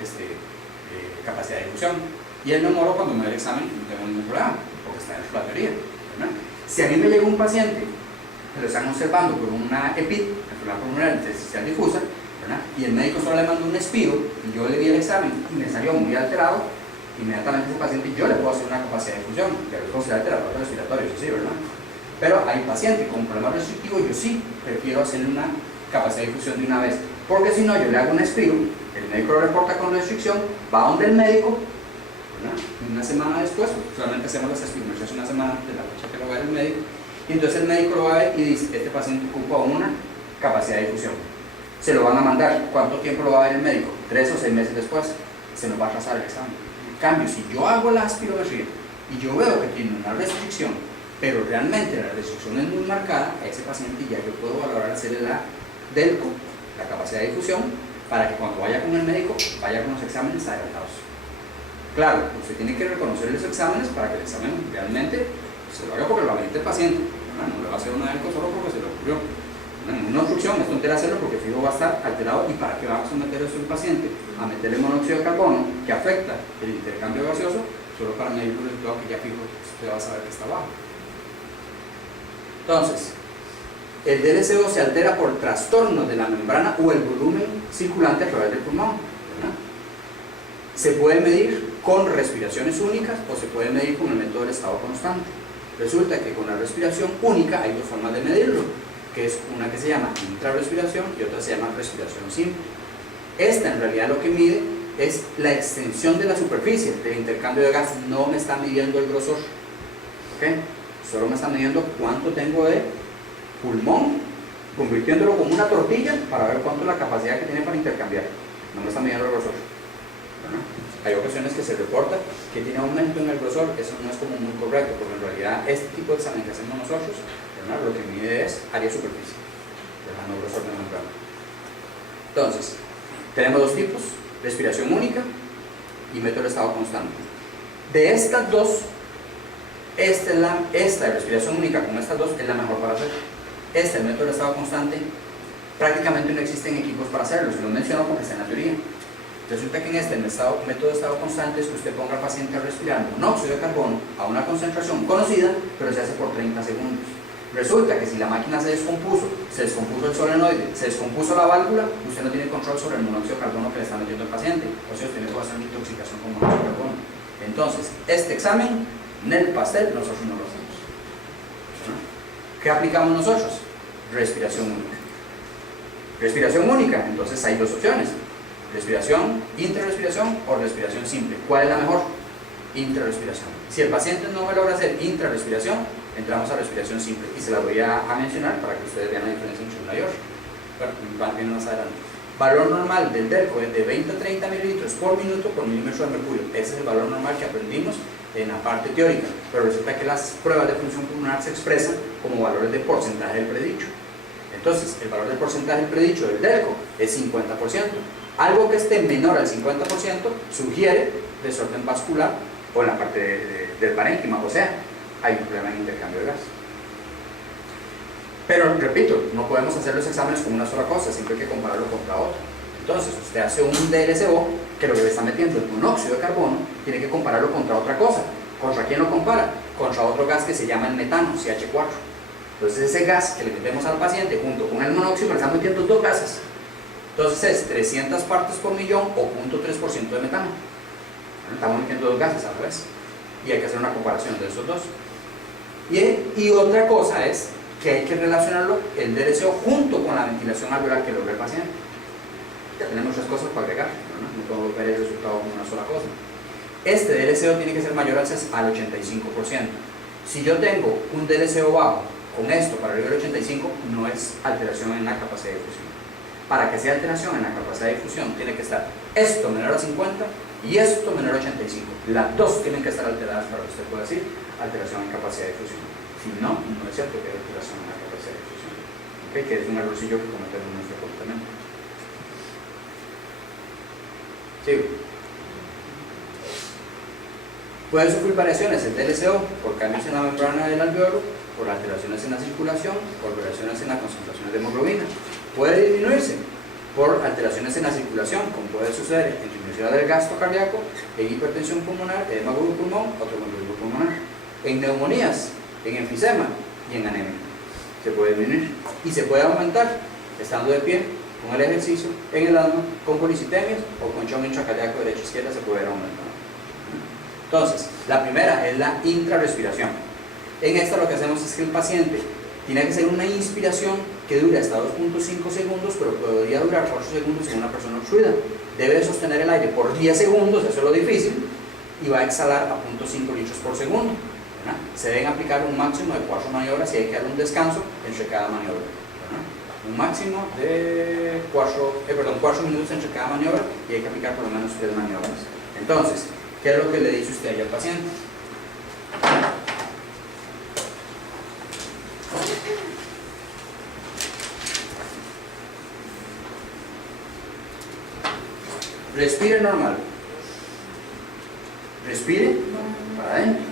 capacidad de difusión. Y el neumólogo cuando me da el examen no tengo ningún problema, porque está en la teoría, ¿verdad? Si a mí me llega un paciente que lo están observando por una EPID, enfermedad pulmonar intersticial difusa, ¿verdad? Y el médico solo le mandó un espido y yo le di el examen y me salió muy alterado, inmediatamente ese paciente yo le puedo hacer una capacidad de difusión, que es considerado terapeuta respiratorio, eso sí, ¿verdad? Pero hay pacientes con problemas restrictivos, yo sí prefiero hacerle una capacidad de difusión de una vez, porque si no yo le hago un espido, el médico lo reporta con restricción, va donde el médico, ¿verdad? Una semana después, solamente hacemos las espirometrías una semana de la fecha que lo va a ver el médico, y entonces el médico lo va a ver y dice, este paciente ocupa una capacidad de difusión. Se lo van a mandar, ¿cuánto tiempo lo va a ver el médico? 3 o 6 meses después, se nos va a atrasar el examen. En cambio, si yo hago la espirometría y yo veo que tiene una restricción, pero realmente la restricción es muy marcada, a ese paciente ya yo puedo valorar hacerle la DELCO, la capacidad de difusión, para que cuando vaya con el médico, vaya con los exámenes adelantados. Claro, usted tiene que reconocer los exámenes para que el examen realmente se lo haga porque lo amerita el paciente, ¿verdad? No le va a hacer una DELCO solo porque se le ocurrió. Una obstrucción es tontería hacerlo porque el fijo va a estar alterado. ¿Y para qué va a someter eso al paciente? A meterle monóxido de carbono que afecta el intercambio gaseoso, solo para medir el resultado que ya fijo usted va a saber que está bajo. Entonces, el DLCO se altera por trastorno de la membrana o el volumen circulante a través del pulmón, ¿verdad? Se puede medir con respiraciones únicas o se puede medir con el método del estado constante. Resulta que con la respiración única hay dos formas de medirlo, que es una que se llama intrarrespiración y otra se llama respiración simple. Esta en realidad lo que mide es la extensión de la superficie del intercambio de gas, no me está midiendo el grosor, ¿okay? Solo me está midiendo cuánto tengo de pulmón, convirtiéndolo como una tortilla para ver cuánto es la capacidad que tiene para intercambiar, no me está midiendo el grosor. Bueno, hay ocasiones que se reporta que tiene aumento en el grosor, eso no es como muy correcto, porque en realidad este tipo de examen que hacemos nosotros, ¿verdad? Lo que mide es área de superficie, no grosor de la membrana. Entonces, tenemos dos tipos, respiración única y método de estado constante. De estas dos, esta de respiración única con estas dos es la mejor para hacer. El método de estado constante, prácticamente no existen equipos para hacerlo, se lo menciono porque está en la teoría. Resulta que en el método de estado constante es que usted ponga al paciente a respirar monóxido de carbono a una concentración conocida, pero se hace por 30 segundos. Resulta que si la máquina se descompuso el solenoide, se descompuso la válvula, usted no tiene control sobre el monóxido de carbono que le está metiendo al paciente, o sea, usted no puede hacer una intoxicación con monóxido de carbono. Entonces, este examen, en el pastel, nosotros no lo hacemos. ¿No? ¿Qué aplicamos nosotros? Respiración única. Respiración única, entonces hay dos opciones: respiración, intrarrespiración o respiración simple. ¿Cuál es la mejor? Intrarrespiración. Si el paciente no me logra hacer intrarrespiración, entramos a respiración simple y se la voy a mencionar para que ustedes vean la diferencia entre una y otra. Bueno, viene más adelante. Valor normal del DELCO es de 20 a 30 mililitros por minuto por milímetro de mercurio. Ese es el valor normal que aprendimos en la parte teórica, pero resulta que las pruebas de función pulmonar se expresan como valores de porcentaje del predicho. Entonces, el valor del porcentaje del predicho del DELCO es 50%. Algo que esté menor al 50% sugiere desorden vascular o en la parte del parénquima, o sea, hay un problema en intercambio de gas. Pero repito, no podemos hacer los exámenes con una sola cosa, siempre hay que compararlo contra otro. Entonces usted hace un DLCO que lo que le está metiendo es monóxido de carbono, tiene que compararlo contra otra cosa. ¿Contra quién lo compara? Contra otro gas que se llama el metano, CH4. Entonces ese gas que le metemos al paciente junto con el monóxido, le están metiendo dos gases. Entonces es 300 partes por millón o 0.3% de metano. Estamos metiendo dos gases a la vez. Y hay que hacer una comparación de esos dos. Y otra cosa es que hay que relacionarlo, el DLCO, junto con la ventilación alveolar que logra el paciente. Ya tenemos tres cosas para agregar, no puedo ver el resultado como una sola cosa. Este DLCO tiene que ser mayor al 85%. Si yo tengo un DLCO bajo con esto para arriba del 85, no es alteración en la capacidad de difusión. Para que sea alteración en la capacidad de difusión, tiene que estar esto menor a 50 y esto menor a 85. Las dos tienen que estar alteradas para que usted pueda decir alteración en capacidad de difusión. Si no, no es cierto que hay alteración en la capacidad de difusión. ¿Okay? Que es un errorcillo que cometemos muy frecuentemente. Sí. Puede sufrir variaciones el DLCO por cambios en la membrana del alveolo, por alteraciones en la circulación, por variaciones en las concentraciones de hemoglobina. Puede disminuirse por alteraciones en la circulación, como puede suceder en disminución del gasto cardíaco, en hipertensión pulmonar, edema agudo pulmón, tromboembolismo pulmonar, en neumonías, en enfisema y en anemia. Se puede disminuir y se puede aumentar estando de pie, con el ejercicio, en el asma, con policitemias o con shock intracardíaco derecha-izquierda se puede aumentar. Entonces, la primera es la intrarrespiración. En esta lo que hacemos es que el paciente tiene que hacer una inspiración que dure hasta 2.5 segundos, pero podría durar 4 segundos en una persona obstruida. Debe de sostener el aire por 10 segundos, eso es lo difícil, y va a exhalar a 0.5 litros por segundo. ¿Verdad? Se deben aplicar un máximo de 4 maniobras y hay que dar un descanso entre cada maniobra. ¿Verdad? Un máximo de 4 minutos entre cada maniobra y hay que aplicar por lo menos 3 maniobras. Entonces, ¿qué es lo que le dice usted ahí al paciente? Respire normal. Respire para adentro.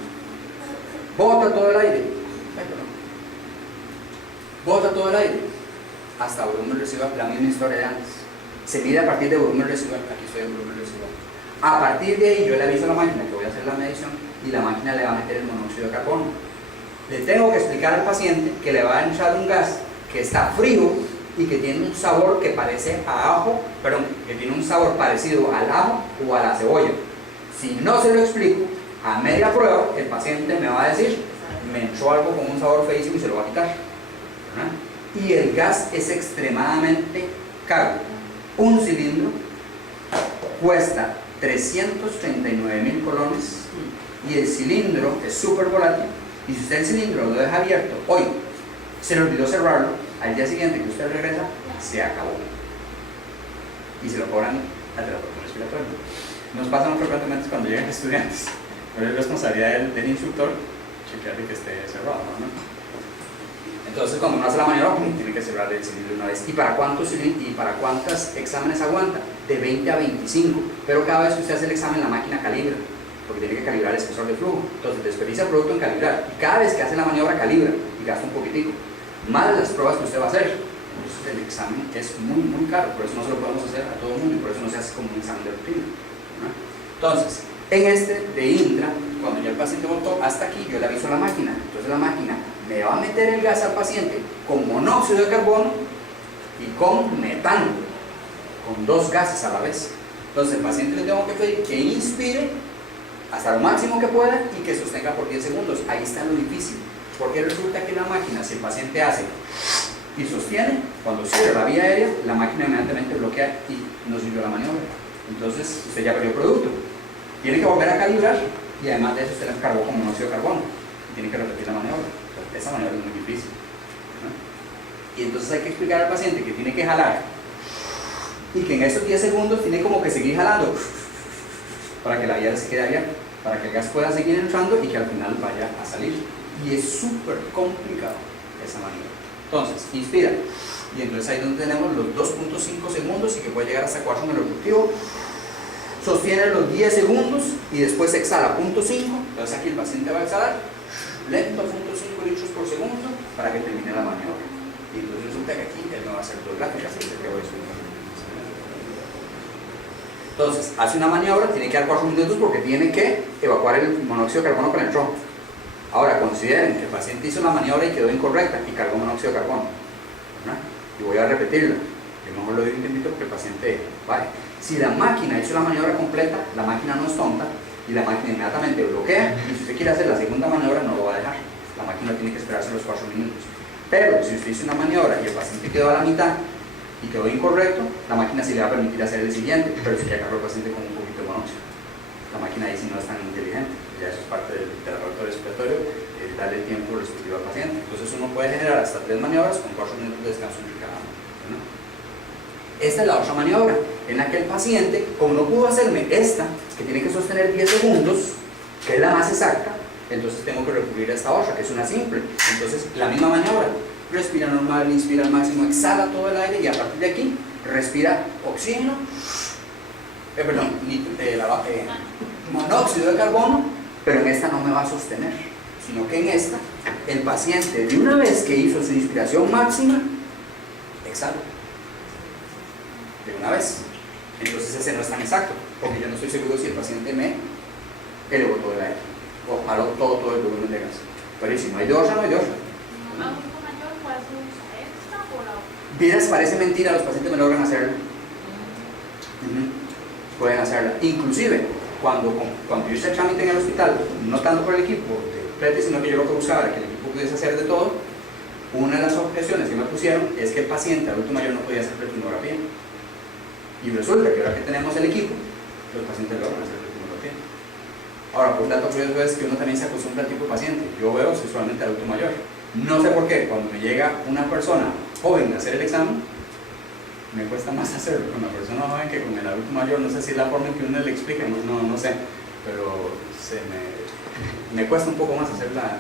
Bota todo el aire. Bota todo el aire. Hasta volumen residual, la misma historia de antes. Se mide a partir de volumen residual. Aquí estoy en volumen residual. A partir de ahí yo le aviso a la máquina que voy a hacer la medición y la máquina le va a meter el monóxido de carbono. Le tengo que explicar al paciente que le va a entrar un gas que está frío y que tiene un sabor que parece a ajo, perdón, que tiene un sabor parecido al ajo o a la cebolla. Si no se lo explico, a media prueba el paciente me va a decir, me entró algo con un sabor feísimo y se lo va a quitar. ¿Verdad? Y el gas es extremadamente caro. Un cilindro cuesta 339.000 colones y el cilindro es súper volátil. Y si usted el cilindro lo deja abierto hoy, se le olvidó cerrarlo, al día siguiente que usted regresa, se acabó. Y se lo cobran al terapeuta respiratorio. Nos pasa muy frecuentemente cuando llegan estudiantes, pero es responsabilidad del instructor chequear de que esté cerrado, ¿no? Entonces, cuando uno hace la maniobra, tiene que cerrar el cilindro una vez. ¿Y para cuántos exámenes aguanta? De 20 a 25. Pero cada vez que usted hace el examen, la máquina calibra, porque tiene que calibrar el espesor de flujo. Entonces, desperdicia el producto en calibrar. Y cada vez que hace la maniobra, calibra y gasta un poquitico. Más las pruebas que usted va a hacer. Entonces, el examen es muy, muy caro. Por eso no se lo podemos hacer a todo el mundo y por eso no se hace como un examen de rutina. ¿No? Entonces, en este de intra, cuando ya el paciente votó hasta aquí, yo le aviso a la máquina. Entonces, la máquina me va a meter el gas al paciente con monóxido de carbono y con metano, con dos gases a la vez. Entonces el paciente le tengo que pedir que inspire hasta lo máximo que pueda y que sostenga por 10 segundos. Ahí está lo difícil, porque resulta que la máquina, si el paciente hace y sostiene, cuando cierra la vía aérea, la máquina inmediatamente bloquea y no sirvió la maniobra. Entonces usted ya perdió producto. Tiene que volver a calibrar y además de eso usted le cargó con monóxido de carbono y tiene que repetir la maniobra. Esa maniobra es muy difícil, ¿no? Y entonces hay que explicar al paciente que tiene que jalar y que en esos 10 segundos tiene como que seguir jalando para que la vía se quede abierta, para que el gas pueda seguir entrando y que al final vaya a salir. Y es súper complicado esa maniobra. Entonces, inspira y entonces ahí es donde tenemos los 2.5 segundos y que puede llegar hasta 4 en el objetivo. Sostiene los 10 segundos y después exhala 0.5. Entonces aquí el paciente va a exhalar lento a 0.5 litros por segundo para que termine la maniobra. Y entonces resulta que aquí él no va a hacer dos gráficas, así que voy a subir. Entonces, hace una maniobra, tiene que dar 4 minutos porque tiene que evacuar el monóxido de carbono con el tronco. Ahora, consideren que el paciente hizo la maniobra y quedó incorrecta y cargó monóxido de carbono, ¿verdad? Y voy a repetirla. Yo mejor lo digo intento porque el paciente vaya. Si la máquina hizo la maniobra completa, la máquina no es tonta y la máquina inmediatamente bloquea, y si usted quiere hacer la segunda maniobra no lo va a dejar. La máquina tiene que esperarse los 4 minutos. Pero si usted hizo una maniobra y el paciente quedó a la mitad y quedó incorrecto, la máquina sí le va a permitir hacer el siguiente, pero si que agarró el paciente con un poquito de monóxido. La máquina ahí sí no es tan inteligente, ya eso es parte del laboratorio respiratorio, darle el tiempo respectivo al paciente. Entonces uno puede generar hasta 3 maniobras con 4 minutos de descanso entre cada una, ¿no? Esta es la otra maniobra, en la que el paciente, como no pudo hacerme esta, que tiene que sostener 10 segundos, que es la más exacta, entonces tengo que recurrir a esta otra, que es una simple. Entonces, la misma maniobra, respira normal, inspira al máximo, exhala todo el aire y a partir de aquí, respira oxígeno, monóxido de carbono, pero en esta no me va a sostener, sino que en esta, el paciente, de una vez que hizo su inspiración máxima, exhala. De una vez. Entonces ese no es tan exacto, porque yo no estoy seguro si el paciente me elevó todo el aire o paró todo el volumen de gas. Pero si no hay de otra, no hay de otra. ¿Adulto mayor puede hacer un uso extra o la otra? Vieras, parece mentira, los pacientes me logran hacerlo. Pueden hacerla. Inclusive, cuando yo hice el trámite en el hospital, no tanto por el equipo de PLETI, sino que yo lo que buscaba era que el equipo pudiese hacer de todo, una de las objeciones que me pusieron es que el paciente adulto mayor no podía hacer pletimografía. Y resulta que ahora que tenemos el equipo, los pacientes logran hacer pletimografía. Ahora, por dato curioso es que uno también se acostumbra al tipo de paciente. Yo veo sexualmente adulto mayor. No sé por qué, cuando me llega una persona joven a hacer el examen, me cuesta más hacerlo con la persona joven que con el adulto mayor. No sé si es la forma en que uno le explica, no sé, pero me cuesta un poco más hacer la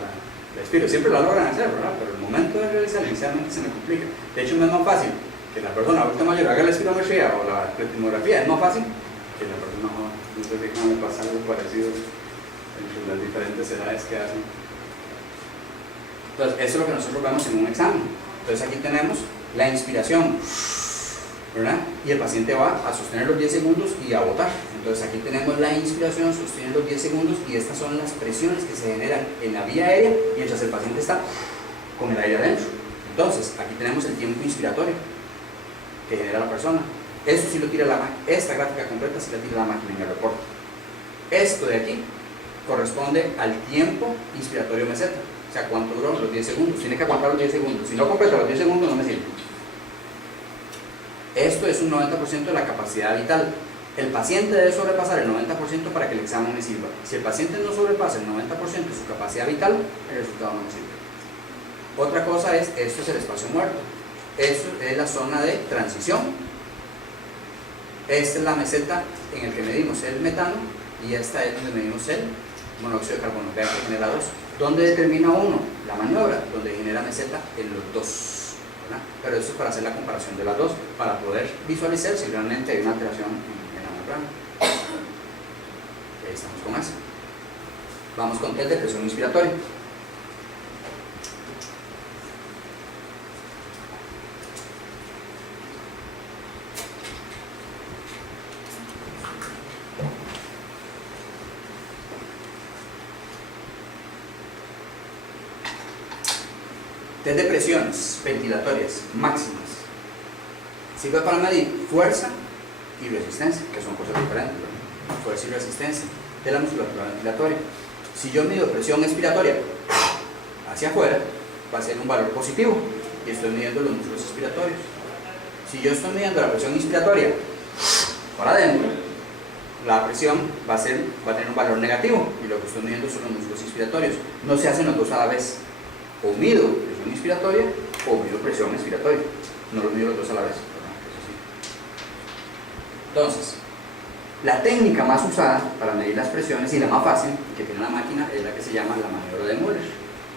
espiro. Siempre la logran hacer, ¿verdad? Pero el momento de realizar inicialmente se me complica. De hecho, no es más fácil que la persona adulta mayor haga la espirometría o la pletimografía, es más fácil que la persona joven. No sé si me pasa algo parecido entre las diferentes edades que hacen. Entonces, eso es lo que nosotros vemos en un examen. Entonces, aquí tenemos la inspiración, ¿verdad? Y el paciente va a sostener los 10 segundos y a botar. Entonces, aquí tenemos la inspiración, sostener los 10 segundos y estas son las presiones que se generan en la vía aérea mientras el paciente está con el aire adentro. Entonces, aquí tenemos el tiempo inspiratorio que genera la persona. Eso sí lo tira la máquina. Esta gráfica completa sí la tira la máquina en el reporte. Esto de aquí corresponde al tiempo inspiratorio meseta. O sea, ¿cuánto duró? Los 10 segundos. Tiene que aguantar los 10 segundos. Si no completa los 10 segundos, no me sirve. Esto es un 90% de la capacidad vital. El paciente debe sobrepasar el 90% para que el examen me sirva. Si el paciente no sobrepasa el 90% de su capacidad vital, el resultado no me sirve. Otra cosa es, esto es el espacio muerto. Esto es la zona de transición. Esta es la meseta en el que medimos el metano y esta es donde medimos el monóxido de carbono. Vean que genera 2. ¿Dónde determina uno la maniobra? Donde genera meseta en los dos, ¿verdad? Pero eso es para hacer la comparación de las dos, para poder visualizar si realmente hay una alteración en la membrana. Ahí estamos con eso. Vamos con test de presión inspiratoria. Test de presiones ventilatorias máximas. Sirve para medir fuerza y resistencia, que son cosas diferentes, ¿no? Fuerza y resistencia de la musculatura ventilatoria. Si yo mido presión expiratoria hacia afuera, va a ser un valor positivo y estoy midiendo los músculos expiratorios. Si yo estoy midiendo la presión inspiratoria para adentro, la presión va a tener un valor negativo y lo que estoy midiendo son los músculos inspiratorios. No se hacen los dos a la vez. O mido presión inspiratoria o mido presión expiratoria. No los mido los dos a la vez. Entonces, la técnica más usada para medir las presiones y la más fácil que tiene la máquina es la que se llama la maniobra de Müller,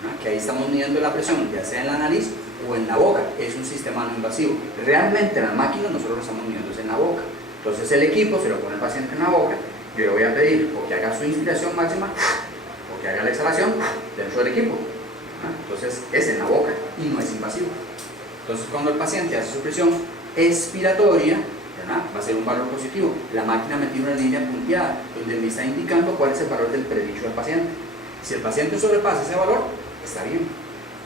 ¿no? Que ahí estamos midiendo la presión ya sea en la nariz o en la boca. Es un sistema no invasivo. Realmente en la máquina nosotros lo estamos midiendo en la boca. Entonces el equipo se lo pone el paciente en la boca. Yo le voy a pedir o que haga su inspiración máxima o que haga la exhalación dentro del equipo. Entonces es en la boca y no es invasivo. Entonces cuando el paciente hace su presión expiratoria, ¿verdad? Va a ser un valor positivo. La máquina me tiene una línea punteada donde me está indicando cuál es el valor del predicho del paciente. Si el paciente sobrepasa ese valor, está bien.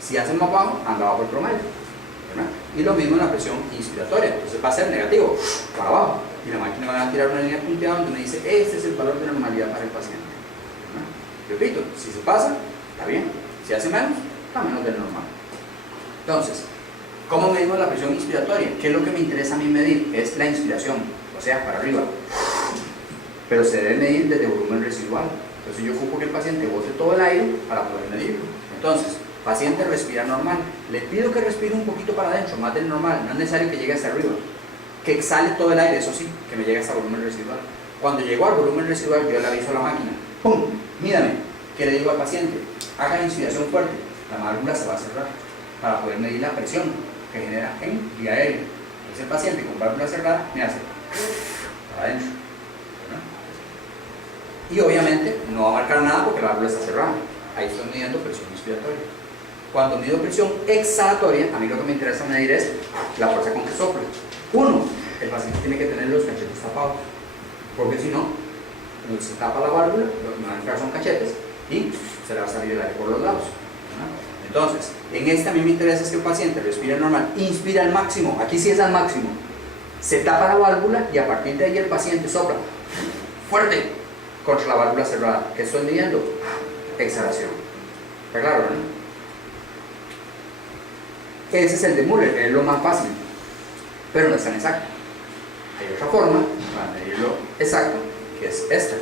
Si hace más bajo, anda bajo el promedio, ¿verdad? Y lo mismo en la presión inspiratoria, entonces va a ser negativo, para abajo. Y la máquina va a tirar una línea punteada donde me dice, este es el valor de normalidad para el paciente, ¿verdad? Repito, si se pasa, está bien. Si hace menos, está menos del normal. Entonces, ¿cómo medimos la presión inspiratoria? ¿Qué es lo que me interesa a mí medir? Es la inspiración, o sea, para arriba. Pero se debe medir desde volumen residual. Entonces yo ocupo que el paciente bote todo el aire para poder medirlo. Entonces, paciente respira normal. Le pido que respire un poquito para adentro, más del normal. No es necesario que llegue hasta arriba. Que exhale todo el aire, eso sí, que me llegue hasta volumen residual. Cuando llego al volumen residual, yo le aviso a la máquina. ¡Pum! Mírame. ¿Qué le digo al paciente? Haga inspiración fuerte. La válvula se va a cerrar para poder medir la presión que genera en vía aérea. Entonces el paciente con válvula cerrada me hace para adentro, ¿verdad? Y obviamente no va a marcar nada porque la válvula está cerrada. Ahí estoy midiendo presión inspiratoria. Cuando mido presión exhalatoria, a mí lo que me interesa medir es la fuerza con que sopla. Uno, el paciente tiene que tener los cachetes tapados, porque si no, cuando se tapa la válvula, lo que me va a entrar son cachetes y se le va a salir el aire por los lados, ¿verdad? Entonces, en esta a mí me interesa es que el paciente respire normal, inspira al máximo, aquí sí es al máximo, se tapa la válvula y a partir de ahí el paciente sopla fuerte contra la válvula cerrada. ¿Qué estoy midiendo? Exhalación. ¿Está claro, no? Ese es el de Müller, que es lo más fácil, pero no es tan exacto. Hay otra forma para medirlo exacto, que es esta.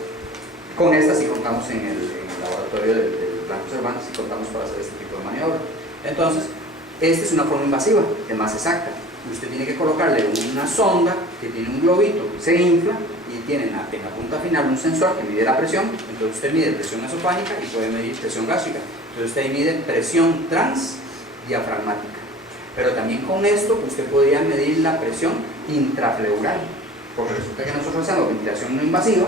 Con esta sí contamos en el laboratorio del Blanco Cervantes y contamos para hacer este tipo de maniobra. Entonces, esta es una forma invasiva, es más exacta. Usted tiene que colocarle una sonda que tiene un globito, se infla y tiene en la punta final un sensor que mide la presión. Entonces usted mide presión esofágica y puede medir presión gástrica. Entonces usted mide presión transdiafragmática. Pero también con esto usted podría medir la presión intrapleural, porque resulta que nosotros hacemos ventilación no invasiva